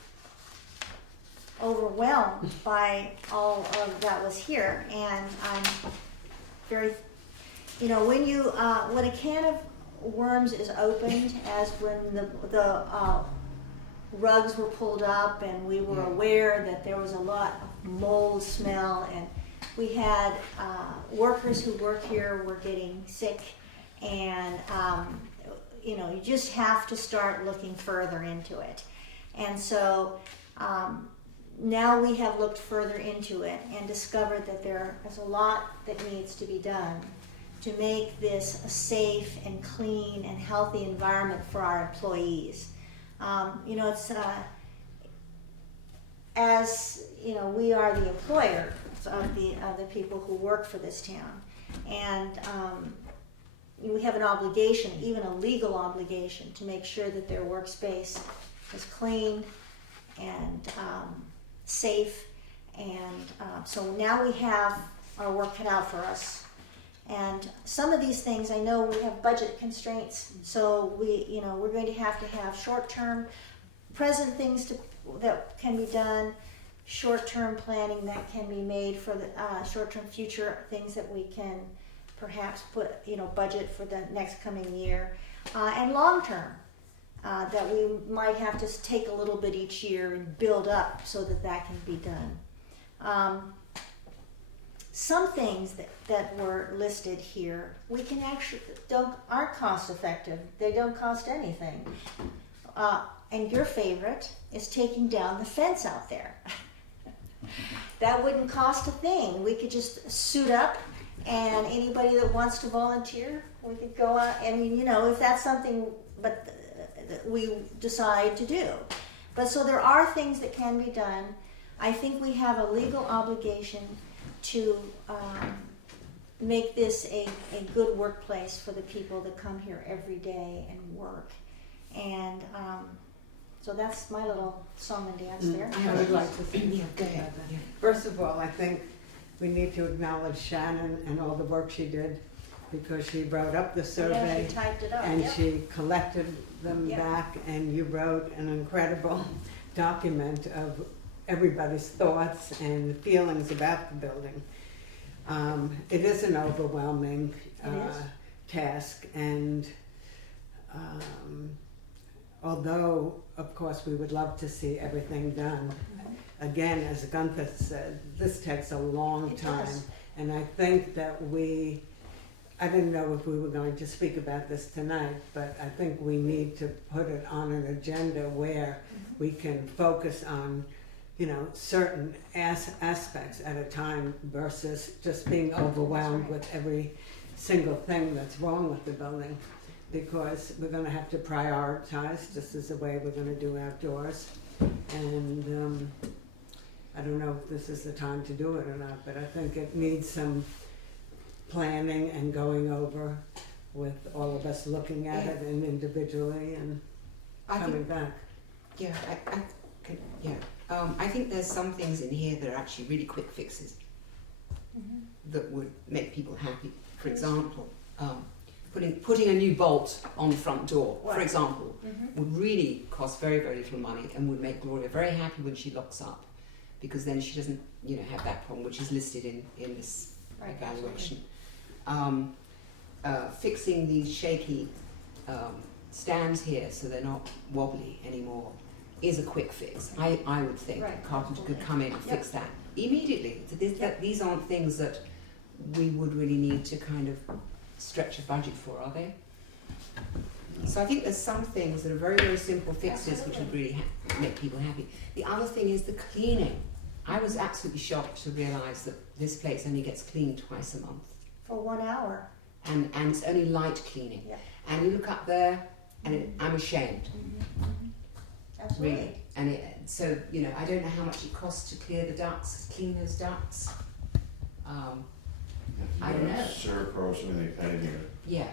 overwhelmed by all of that was here, and I'm very, when a can of worms is opened, as when the rugs were pulled up and we were aware that there was a lot of mold smell, and we had workers who work here were getting sick, and you just have to start looking further into it. And so now we have looked further into it and discovered that there is a lot that needs to be done to make this a safe and clean and healthy environment for our employees. It's as we are the employer of the people who work for this town, and we have an obligation, even a legal obligation, to make sure that their workspace is clean and safe. And so now we have our work cut out for us. And some of these things, I know we have budget constraints, so we're going to have short-term, present things that can be done, short-term planning that can be made for the short-term future things that we can perhaps put, budget for the next coming year, and long-term that we might have to take a little bit each year and build up so that can be done. Some things that were listed here, we can actually aren't cost effective. They don't cost anything. And your favorite is taking down the fence out there. That wouldn't cost a thing. We could just suit up, and anybody that wants to volunteer, we could go out. If that's something, that we decide to do. But so there are things that can be done. I think we have a legal obligation to make this a good workplace for the people that come here every day and work. And so that's my little song and dance there. I would like to say Yeah, go something ahead. about that. Yeah. First of all, I think we need to acknowledge Shannon and all the work she did because she wrote up the Yeah, survey she typed it up, and yep. she collected them Yep. back, and you wrote an incredible document of everybody's thoughts and feelings about the building. It is an overwhelming It is. task, and although, of course, we would love to see everything done, again, as Gunther said, this takes a long It time. does. And I think that I didn't know if we were going to speak about this tonight, but I think we need to put it on an agenda where we can focus on, certain aspects at a time versus just being overwhelmed with every single thing that's wrong with the building. Because we're gonna have to prioritize, just as the way we're gonna do outdoors. And I don't know if this is the time to do it or not, but I think it needs some planning and going over with all of us looking at it and individually and I coming think, back. yeah, I think there's some things in here that are actually really quick fixes that would make people happy. For example, putting a new bolt on the front door, for Right. example, would really cost very, very little money and would make Gloria very happy when she locks up, because then she doesn't, have that problem, which is listed in this Right, evaluation. Fixing these shaky stands here so they're not wobbly anymore is a quick fix. I would think Right, a carpenter could absolutely. come in and fix that immediately. These aren't things that we would really need to kind of stretch a budget for, are they? So I think there's some things that are very, very simple fixes which would really make people happy. The other thing is the cleaning. I was absolutely shocked to realise that this place only gets cleaned twice a month. For 1 hour. And it's only light cleaning. Yeah. And you look up there and I'm ashamed, Absolutely. really. And so, I don't know how much it costs to clear the ducts, clean those ducts. I don't know. Servpro, something they pay here. Yeah.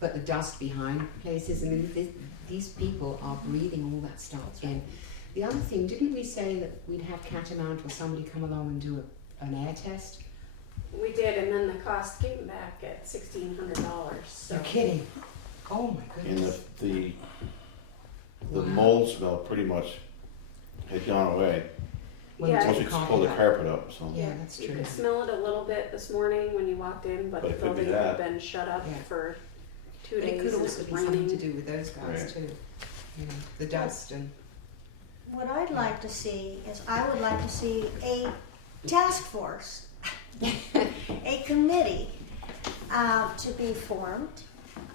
But the dust behind places, I mean, these people are breathing all that stuff in. The other thing, didn't we say that we'd have Catamount or somebody come along and do an air test? We did, and then the cost came back at $1,600. So You're kidding. Oh my And goodness. the Wow. mold smell pretty much had gone away. Well, Yeah. you Once take you the just pull the out. carpet up, so. Yeah, that's you true. could smell it a little bit this morning when you walked in, but But the it could be building had that. been shut up Yeah. for 2 But it days could and also it be was something raining. to do with those guys Right. too. The dust and What I'd like to see is I would like to see a task force, a committee to be formed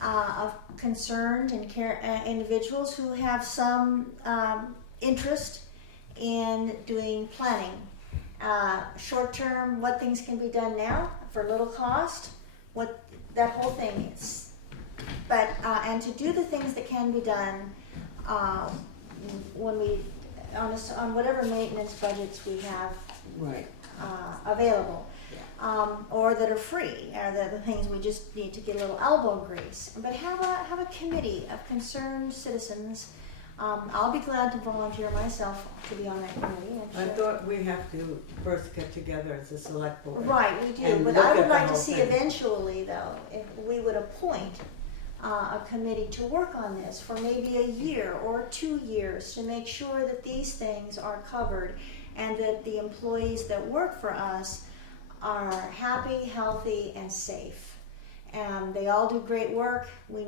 of concerned and individuals who have some interest in doing planning. Short term, what things can be done now for little cost, what that whole thing is. But and to do the things that can be done when we on whatever maintenance budgets we have right. available, or that are free, or the things we just need to get a little elbow grease. But have a committee of concerned citizens. I'll be glad to volunteer myself to be on that committee. I thought we have to first get together as a select board. Right, we do. And But look I at would the like to whole see thing. eventually, though, if we would appoint a committee to work on this for maybe a year or 2 years to make sure that these things are covered and that the employees that work for us are happy, healthy, and safe. And they all do great work. We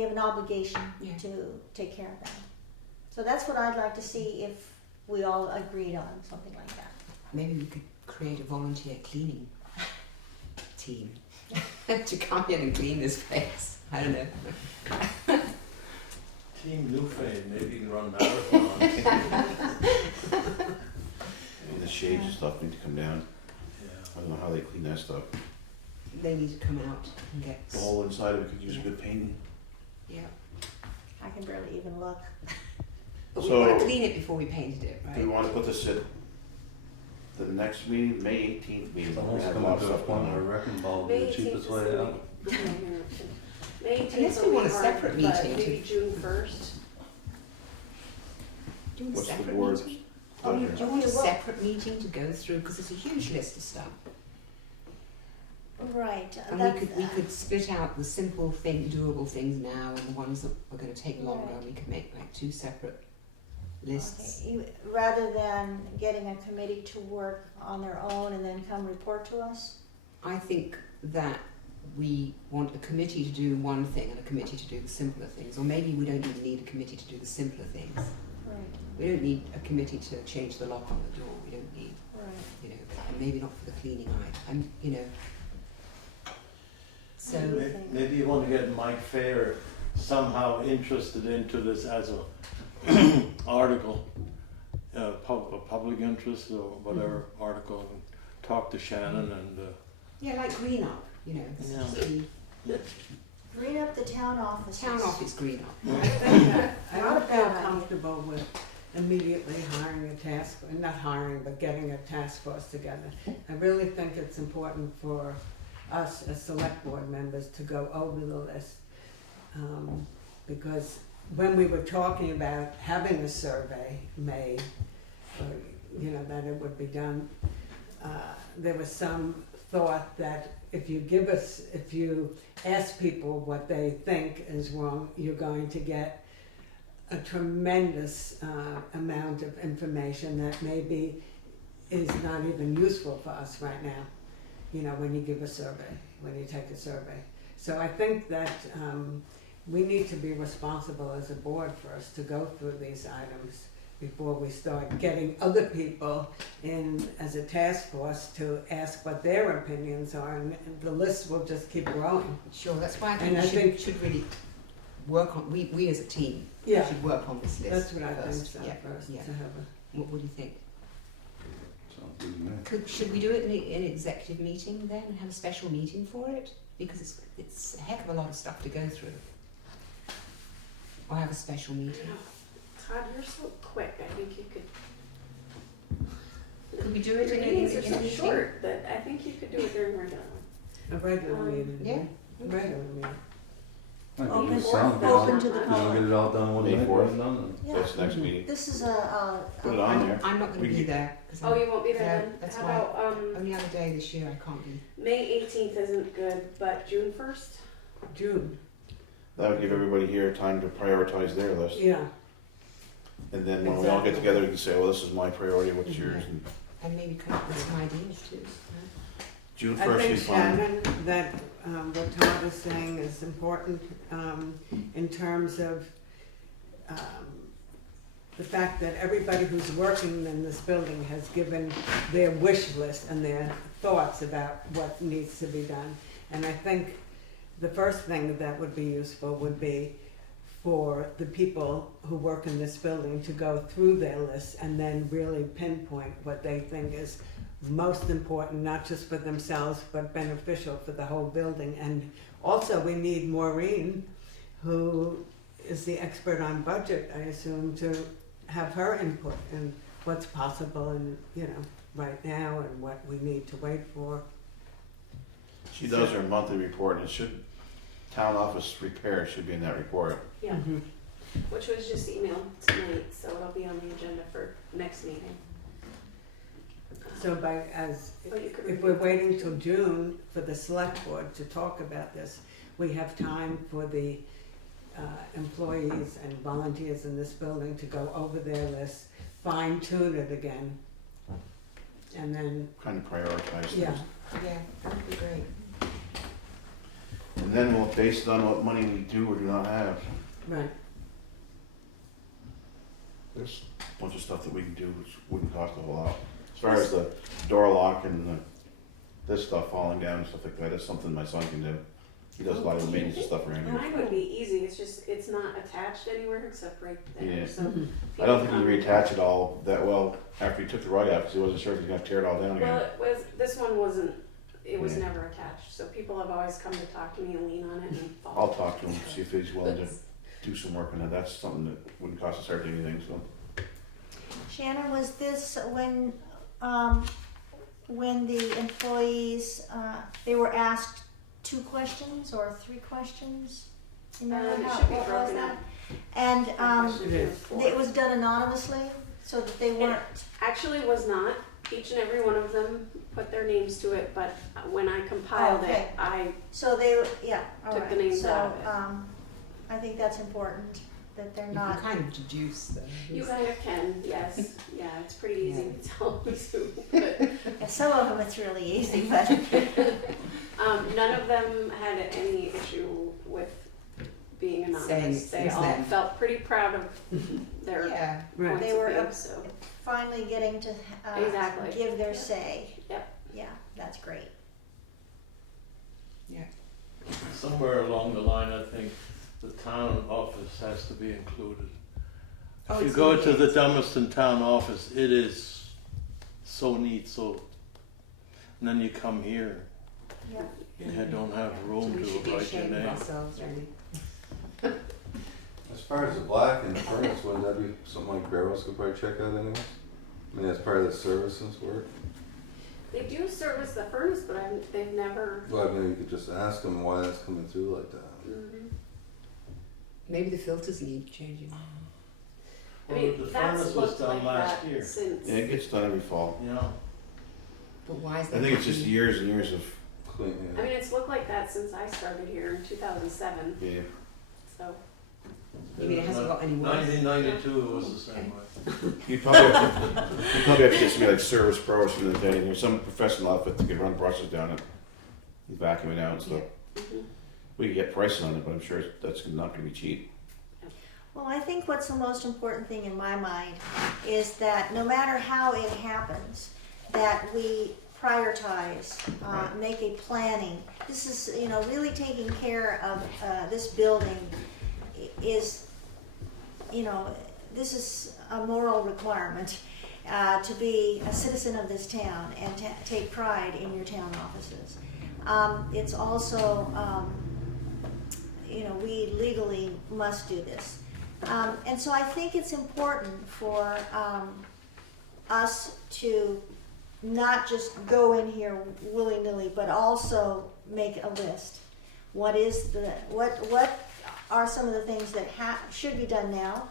have an obligation Yeah. to take care of them. So that's what I'd like to see if we all agreed on something like that. Maybe we could create a volunteer cleaning team to come in and clean this place. I don't know. Team Newfane, maybe you can run marathons. And the shades and stuff need to come down. I don't know how they clean that stuff. They need to come out and get. The whole inside of it could use a good painting. Yeah. I can barely even look. But we So- want to clean it before we painted it, Do we right? want to put this at the next meeting, May 18th meeting? It's We're almost gonna have a lot coming of to a stuff going point where on. wrecking ball would be May the 18th cheapest is way the out. May 18th Unless we will want be a hard, separate but meeting maybe to- June 1st. Do you want a What's the separate board's meeting? pleasure? Do you want a Okay, well- separate meeting to go through? Because it's a huge list of stuff. Right, And we could split out the simple doable things now, and the ones that are going to take longer. Right. And we could make like 2 separate lists. okay, rather than getting a committee to work on their own and then come report to us? I think that we want a committee to do one thing and a committee to do the simpler things, or maybe we don't even need a committee to do the simpler things. Right, We don't need a committee to change the lock on the door. We don't need, right. and maybe not for the cleaning item. So Maybe you want to get Mike Fair somehow interested into this as a article, a public interest or whatever article, and talk to Shannon and. yeah, like green up. Yeah. Green up the town offices. Town office green up. I think that I Not a don't feel bad idea. comfortable with immediately hiring a task, not hiring, but getting a task force together. I really think it's important for us as select board members to go over the list. Because when we were talking about having a survey made, or, that it would be done, there was some thought that if you ask people what they think is wrong, you're going to get a tremendous amount of information that maybe is not even useful for us right now, when you give a survey, when you take a survey. So I think that we need to be responsible as a board first to go through these items before we start getting other people in as a task force to ask what their opinions are, and the list will just keep growing. Sure, that's why I And I think we think- should really work on. We as a team Yeah, should work on this list. that's what I think first. so Yeah, first, yeah. to have a, What do you think? Sounds good to me. Should we do it in an executive meeting then, and have a special meeting for it? Because it's a heck of a lot of stuff to go through. Or have a special meeting. Todd, you're so quick. I think you could. Could we do it Your in a meetings are in a so meeting? short that I think you could do it during regular one. a regular meeting. Yeah. A regular meeting. Might be Open- good sound, open to the get public. it all done one May night, 4th. get it done. Yeah. That's next meeting. This is Put it on there. I'm not going We to be can- there. 'Cause Oh, you won't be there Yeah, then? that's How why. about only other day this year I can't be. May 18th isn't good, but June 1st? June, That would give everybody here time to prioritize their list. yeah. And then when we all get Exactly. together, we can say, well, this is my priority, what's yours? And And maybe come up with some ideas too. June I 1st think, will be fine. Shannon, that what Todd is saying is important in terms of the fact that everybody who's working in this building has given their wish list and their thoughts about what needs to be done. And I think the first thing that would be useful would be for the people who work in this building to go through their list and then really pinpoint what they think is most important, not just for themselves, but beneficial for the whole building. And also, we need Maureen, who is the expert on budget, I assume, to have her input in what's possible and, right now and what we need to wait for. She does her monthly report, and it should, town office repair should be in that report. Yeah, Mhm. which was just emailed tonight, so it'll be on the agenda for next meeting. So But you could if we're waiting till June for the select board to talk about this, we have time for the employees and volunteers in this building to go over their list, fine tune it again, and then, Kind of prioritize things. yeah, Yeah, that would be great. And then we'll base it on what money we do or do not have. right. There's a bunch of stuff that we can do which wouldn't cost a whole lot. As far as the door lock and this stuff falling down and stuff like that, that's something my son can do. He does a lot of the maintenance stuff around here. Mine would be easy, it's just, it's not attached anywhere except right there, Yeah. so. Mhm. I don't think he reattached it all that well after he took the rug out because he wasn't sure if he was gonna tear it all down Well, again. this one wasn't, it was Yeah. never attached, so people have always come to talk to me and lean on it and fall. I'll talk to him, see if he's willing to do some work on that. That's something that wouldn't cost us hardly anything, so. Shannon, was this when the employees, they were asked 2 questions or 3 questions? You remember It how, should be what was broken that? up. And That should be It is. four. it was done anonymously, so that they weren't, Actually was not, each and every one of them put their names to it, but when I compiled Okay. it, I So they, yeah, all Took right. the names So, out of it. I think that's important, that they're You not, can kind of deduce though. you kind of can, yes. Yeah, it's pretty easy Yeah. to tell who's who. But yeah, some of them it's really easy, but, none of them had any issue with being Saying anonymous. it's They all them. felt pretty proud of their Yeah. Right. points They of were view, up- so. finally getting to, Exactly. give their Yep. say. Yep. Yeah, that's great. Yeah. Somewhere along the line, I think the town office has to be included. Oh, If you it's go in to the here. Dummerston town office, it is so neat, so, and then you come here, Yeah. you don't have room We should to be write your ashamed of name. ourselves, really. As far as the black in the furnace, wouldn't that be something like Barrows could probably check out anyway? I mean, as part of the services work? They do service the furnace, but they've never. Well, I mean, you could just ask them why that's coming through like that. Maybe the filters need changing. I Well, mean, the that's furnace was looked done like last that year. since. Yeah, it gets done every fall. Yeah, But why is I that? think it's just happening? years and years of, Clean, I yeah. mean, it's looked like that since I started here in 2007. yeah. So You mean it hasn't got any worse? 1992 it was the same way. You'd probably have to get somebody like Service Pro or something like that, you know, some professional outfit that could run brushes down it and vacuum it out and stuff. mhm. We could get prices on it, but I'm sure that's not gonna be cheap. Well, I think what's the most important thing in my mind is that no matter how it happens, that we prioritize, Right. make a planning. This is, you know, really taking care of this building is, you know, this is a moral requirement to be a citizen of this town and to take pride in your town offices. It's also, you know, we legally must do this. And so I think it's important for us to not just go in here willy-nilly, but also make a list. What are some of the things that should be done now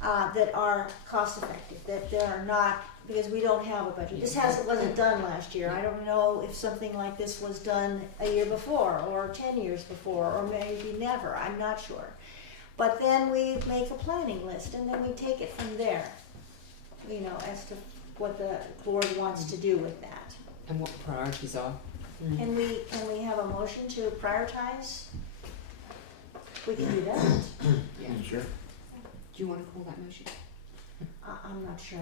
that are cost-effective, that they are not, because we don't have a budget. This wasn't done last year. I don't know if something like this was done a year before, or 10 years before, or maybe never. I'm not sure. But then we make a planning list, and then we take it from there, you know, as to what the board wants to do with that. And what the priorities are. Can we have a motion to prioritize? We can do that. Yeah. Sure. Do you want to call that motion? I'm not sure.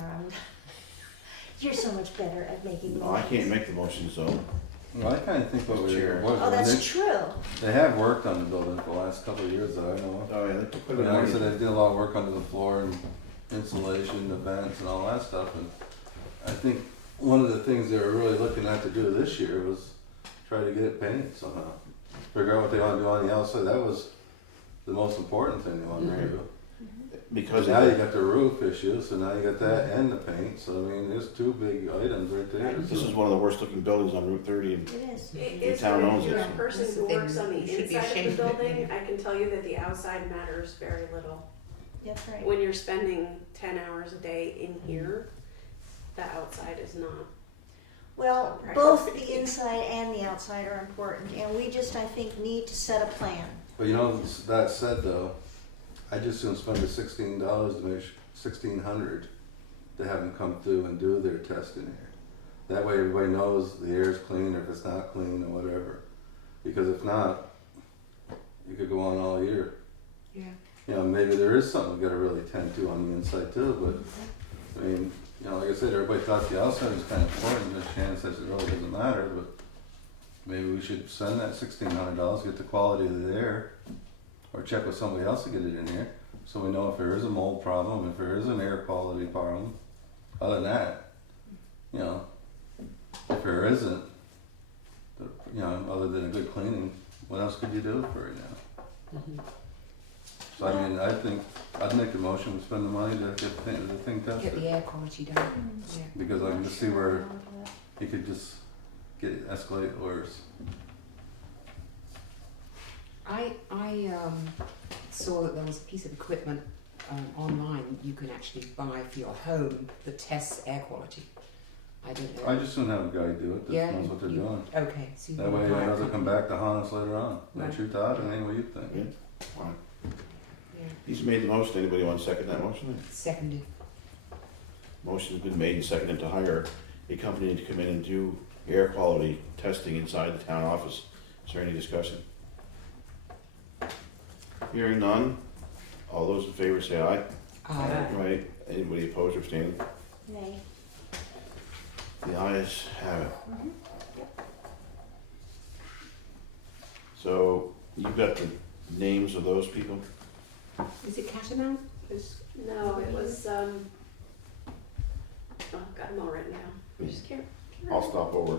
You're so much better at making No, I motions. can't make the motion, so. Well, I kinda think what we, Chair. Oh, that's true. they have worked on the building for the last couple of years that I know of. Oh, yeah, they put I it mean, like I said, on. they did a lot of work under the floor and insulation, the vents and all that stuff, and I think one of the things they were really looking at to do this year was try to get it painted somehow. Figure out what they wanna do on the outside, that was the most important thing they wanted to do. Because Now of you got the roof issue, so now you got that and the paint, so I mean, there's two big items right there. this is one of the worst looking buildings on Route 30 and It is. It The is town when owns you're it. a person That's the who thing, works on the you should be inside of ashamed the of it, building. yeah. I can tell you that the outside matters very little. That's right. When you're spending 10 hours a day in here, the outside is not. Well, Right. both the inside and the outside are important, and we just, I think, need to set a plan. But you know, that said though, I just soon spend the $16 to make $1,600 to have them come through and do their testing here. That way everybody knows the air's clean or if it's not clean or whatever. Because if not, you could go on all year. Yeah. You know, maybe there is something we gotta really tend to on the inside too, but I mean, you know, like I said, everybody thought the outside was kind of important, as Shannon says it really doesn't matter, but maybe we should send that $1,600, get the quality of the air, or check with somebody else to get it in here, so we know if there is a mold problem, if there is an air quality problem. Other than that, you know, if there isn't, you know, other than a good cleaning, what else could you do for it now? So I mean, I think I'd make a motion to spend the money to get the thing Get tested, the air quality down. Yeah. because I can just see where you could just get it escalate worse. I saw that there was a piece of equipment online you can actually buy for your home that tests air quality. I don't know. I just soon have a guy do it that Yeah, knows what they're you- doing. Okay, so you That way it hire doesn't come somebody. back to haunt us later on. Right. Don't you, Todd? And then what you think? Yeah. Fine. Yeah. He's made the motion. Anybody want to second that motion? Seconded. Motion's been made and seconded to hire a company to come in and do air quality testing inside the town office. Is there any discussion? Hearing none. All those in favor say aye. Right. Anybody opposed or abstaining? Nay. The ayes have it. Mhm. So you've got the names of those people? Is it Catamount? No, it was, oh, got them all written down. I just can't I'll stop over.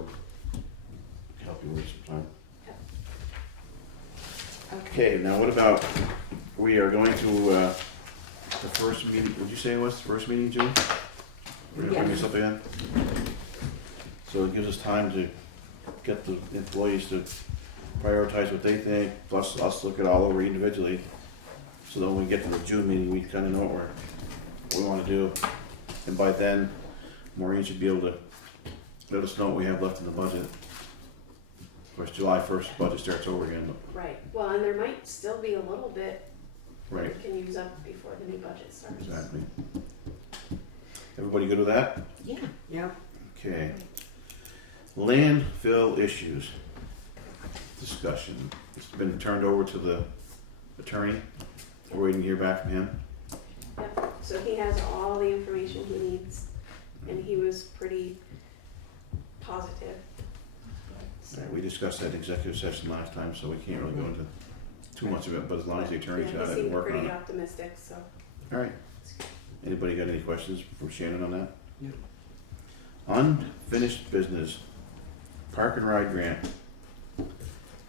Help you with some time. Okay, now what about, we are going to, the first meeting, would you say it was the first meeting, June? We're gonna bring Yes. this up again? So it gives us time to get the employees to prioritize what they think, plus us look it all over individually. So then when we get to the June meeting, we kinda know what we wanna do. And by then, Maureen should be able to let us know what we have left in the budget. Of course, July 1st, budget starts over again, Right, well, and there might still be a little bit but, right, we can use up before the new budget starts. exactly. Everybody good with that? Yeah. Yep. Okay. Landfill issues. Discussion. It's been turned over to the attorney. We're waiting to hear back from him. Yep, so he has all the information he needs, and he was pretty positive. So, We discussed that executive session last time, so we can't really go into too much of it, but as long as the attorney's yeah, got he it and seemed working on pretty it. optimistic, so. All right. Anybody got any questions for Shannon on that? No. Unfinished business. Park and ride grant. Do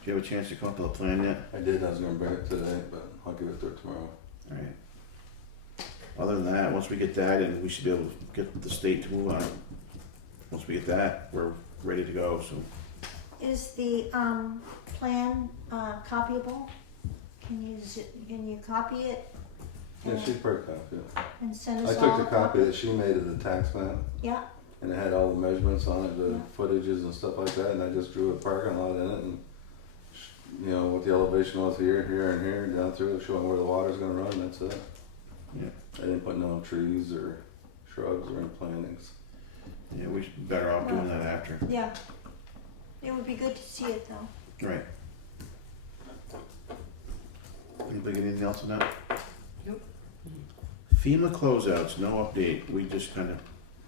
you have a chance to come up with a plan yet? I did, I was gonna bring it today, but I'll give it to her tomorrow. All right. Other than that, once we get that, and we should be able to get the state to move on it. Once we get that, we're ready to go, so. Is the plan copyable? Can you copy it? Yeah, and- she's pretty confident. And send I us all took a the copy that she made of the tax map, Yeah, and it had all the measurements on it, the Yeah. footages and stuff like that, and I just drew a parking lot in it and, you know, what the elevation was here, here, and here, down through it, showing where the water's gonna run, that's it. Yeah. I didn't put no trees or shrubs or any plantings. Yeah, we should be better off doing that after. yeah. It would be good to see it though. Right. Anybody got anything else on that? Nope. FEMA closeouts, no update. We just kind of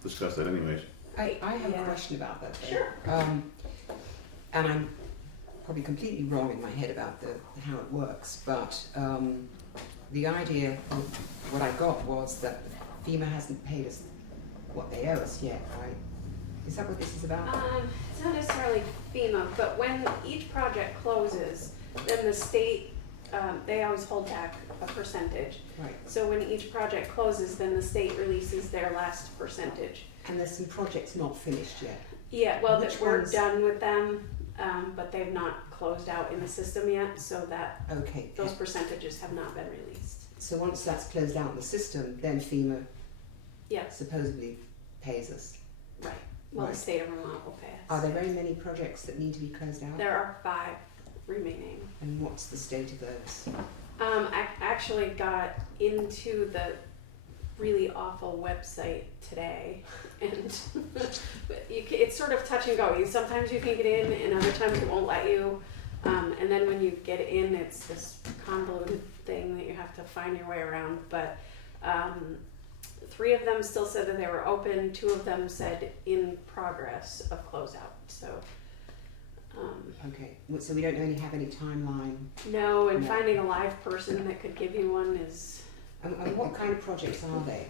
discussed that anyways. I have Yeah. a question about that. Though. Sure. And I'm probably completely wrong in my head about how it works, but the idea of what I got was that FEMA hasn't paid us what they owe us yet, right? Is that what this is about? It's not necessarily FEMA, but when each project closes, then the state, they always hold back a percentage. Right. So when each project closes, then the state releases their last percentage. And there's some projects not finished yet. Yeah, well, Which we're ones? done with them, but they've not closed out in the system yet, so that Okay. those percentages have not been released. So once that's closed out in the system, then FEMA Yeah, supposedly pays us. right. Well, Right. the state of Vermont will pay us. Are there very many projects that need to be closed out? There are 5 remaining. And what's the state of those? I actually got into the really awful website today, and it's sort of touch and go. Sometimes you can get in, and other times it won't let you. And then when you get in, it's this convoluted thing that you have to find your way around. But 3 of them still said that they were open. 2 of them said in progress of closeout. So. Okay, so we don't really have any timeline. No, and No. finding a live person that could give you one is. And what kind of projects are they?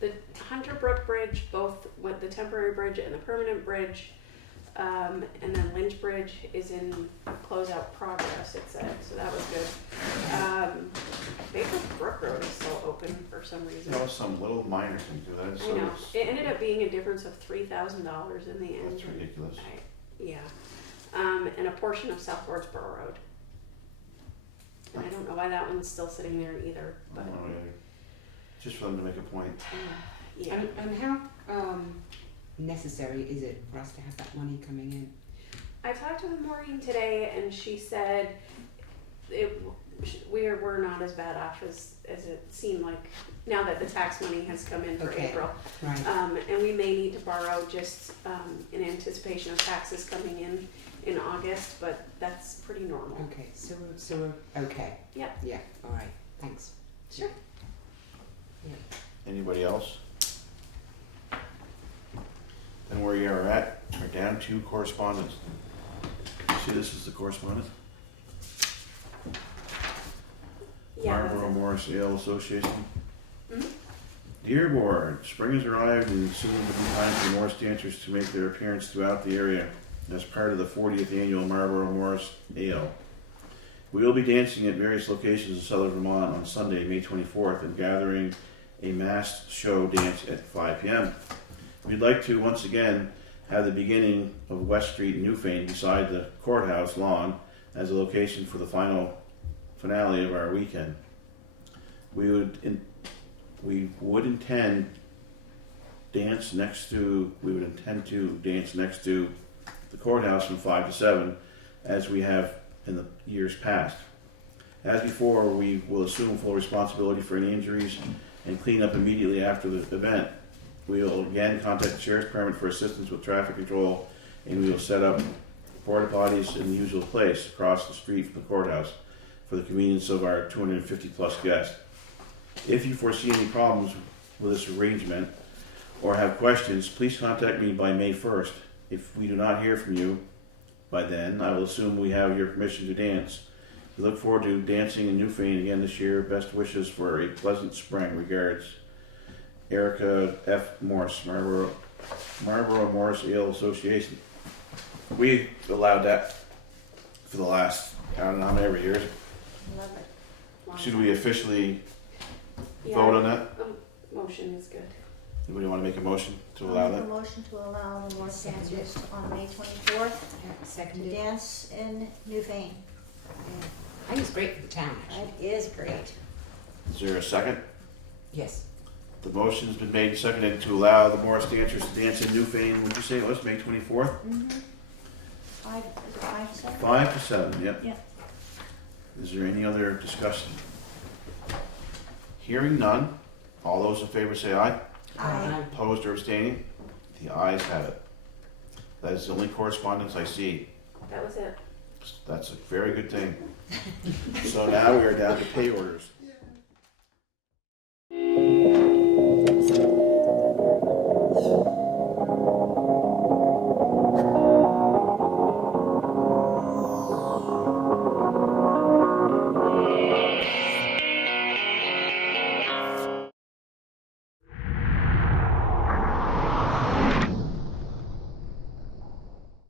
The Hunter Brook Bridge, both with the temporary bridge and the permanent bridge, and then Lynch Bridge is in closeout progress, it said, so that was good. Baker Brook Road is still open for some reason. That was some little minor thing to that. I know, it ended up being a difference of $3,000 in the end. That's ridiculous. Yeah, and a portion of South Wardsboro Road. And I don't know why that one's still sitting there either, I but, don't know, maybe. Just for them to make a point. yeah. And how necessary is it for us to have that money coming in? I talked with Maureen today, and she said we're not as bad off as it seemed like now that the tax money has come in for Okay. April. Right. And we may need to borrow just in anticipation of taxes coming in August, but that's pretty normal. Okay, so we're okay. Yep. Yeah, all right, thanks. Sure. Anybody else? Then where you are at, we're down to correspondence. See, this is the correspondence. Yeah. Marlborough Morris Ale Association. Mhm. Dear Board, spring has arrived and soon will be time for Morris dancers to make their appearance throughout the area as part of the 40th annual Marlborough Morris Ale. We will be dancing at various locations in southern Vermont on Sunday, May 24th, and gathering a masked show dance at 5 p.m. We'd like to once again have the beginning of West Street in Newfane beside the courthouse lawn as a location for the finale of our weekend. We would intend to dance next to the courthouse from 5 to 7 as we have in the years past. As before, we will assume full responsibility for any injuries and clean up immediately after the event. We will again contact the sheriff's department for assistance with traffic control, and we will set up porta potties in the usual place across the street from the courthouse for the convenience of our 250 plus guests. If you foresee any problems with this arrangement or have questions, please contact me by May 1st. If we do not hear from you by then, I will assume we have your permission to dance. We look forward to dancing in Newfane again this year. Best wishes for a pleasant spring. Regards, Erica F. Morse, Marlborough Morris Ale Association. We allowed that for the last, I don't know how many years. Love it. Should we officially Yeah, vote on that? Motion is good. Anybody want to make a motion to allow I'll make that? a motion to allow the Morse Second. dancers on May 24th Yeah, to seconded. dance in Newfane. Yeah. I think it's great for the town, actually. That is great. Is there a second? Yes. The motion's been made and seconded to allow the Morris dancers to dance in Newfane. Would you say it was May 24th? Mm-hmm. 5 to 7? 5 to 7, yep. Yeah. Is there any other discussion? Hearing none, all those in favor say aye. Aye. Opposed or abstaining? The ayes have it. That is the only correspondence I see. That was it. That's a very good thing. So now we are down to pay orders.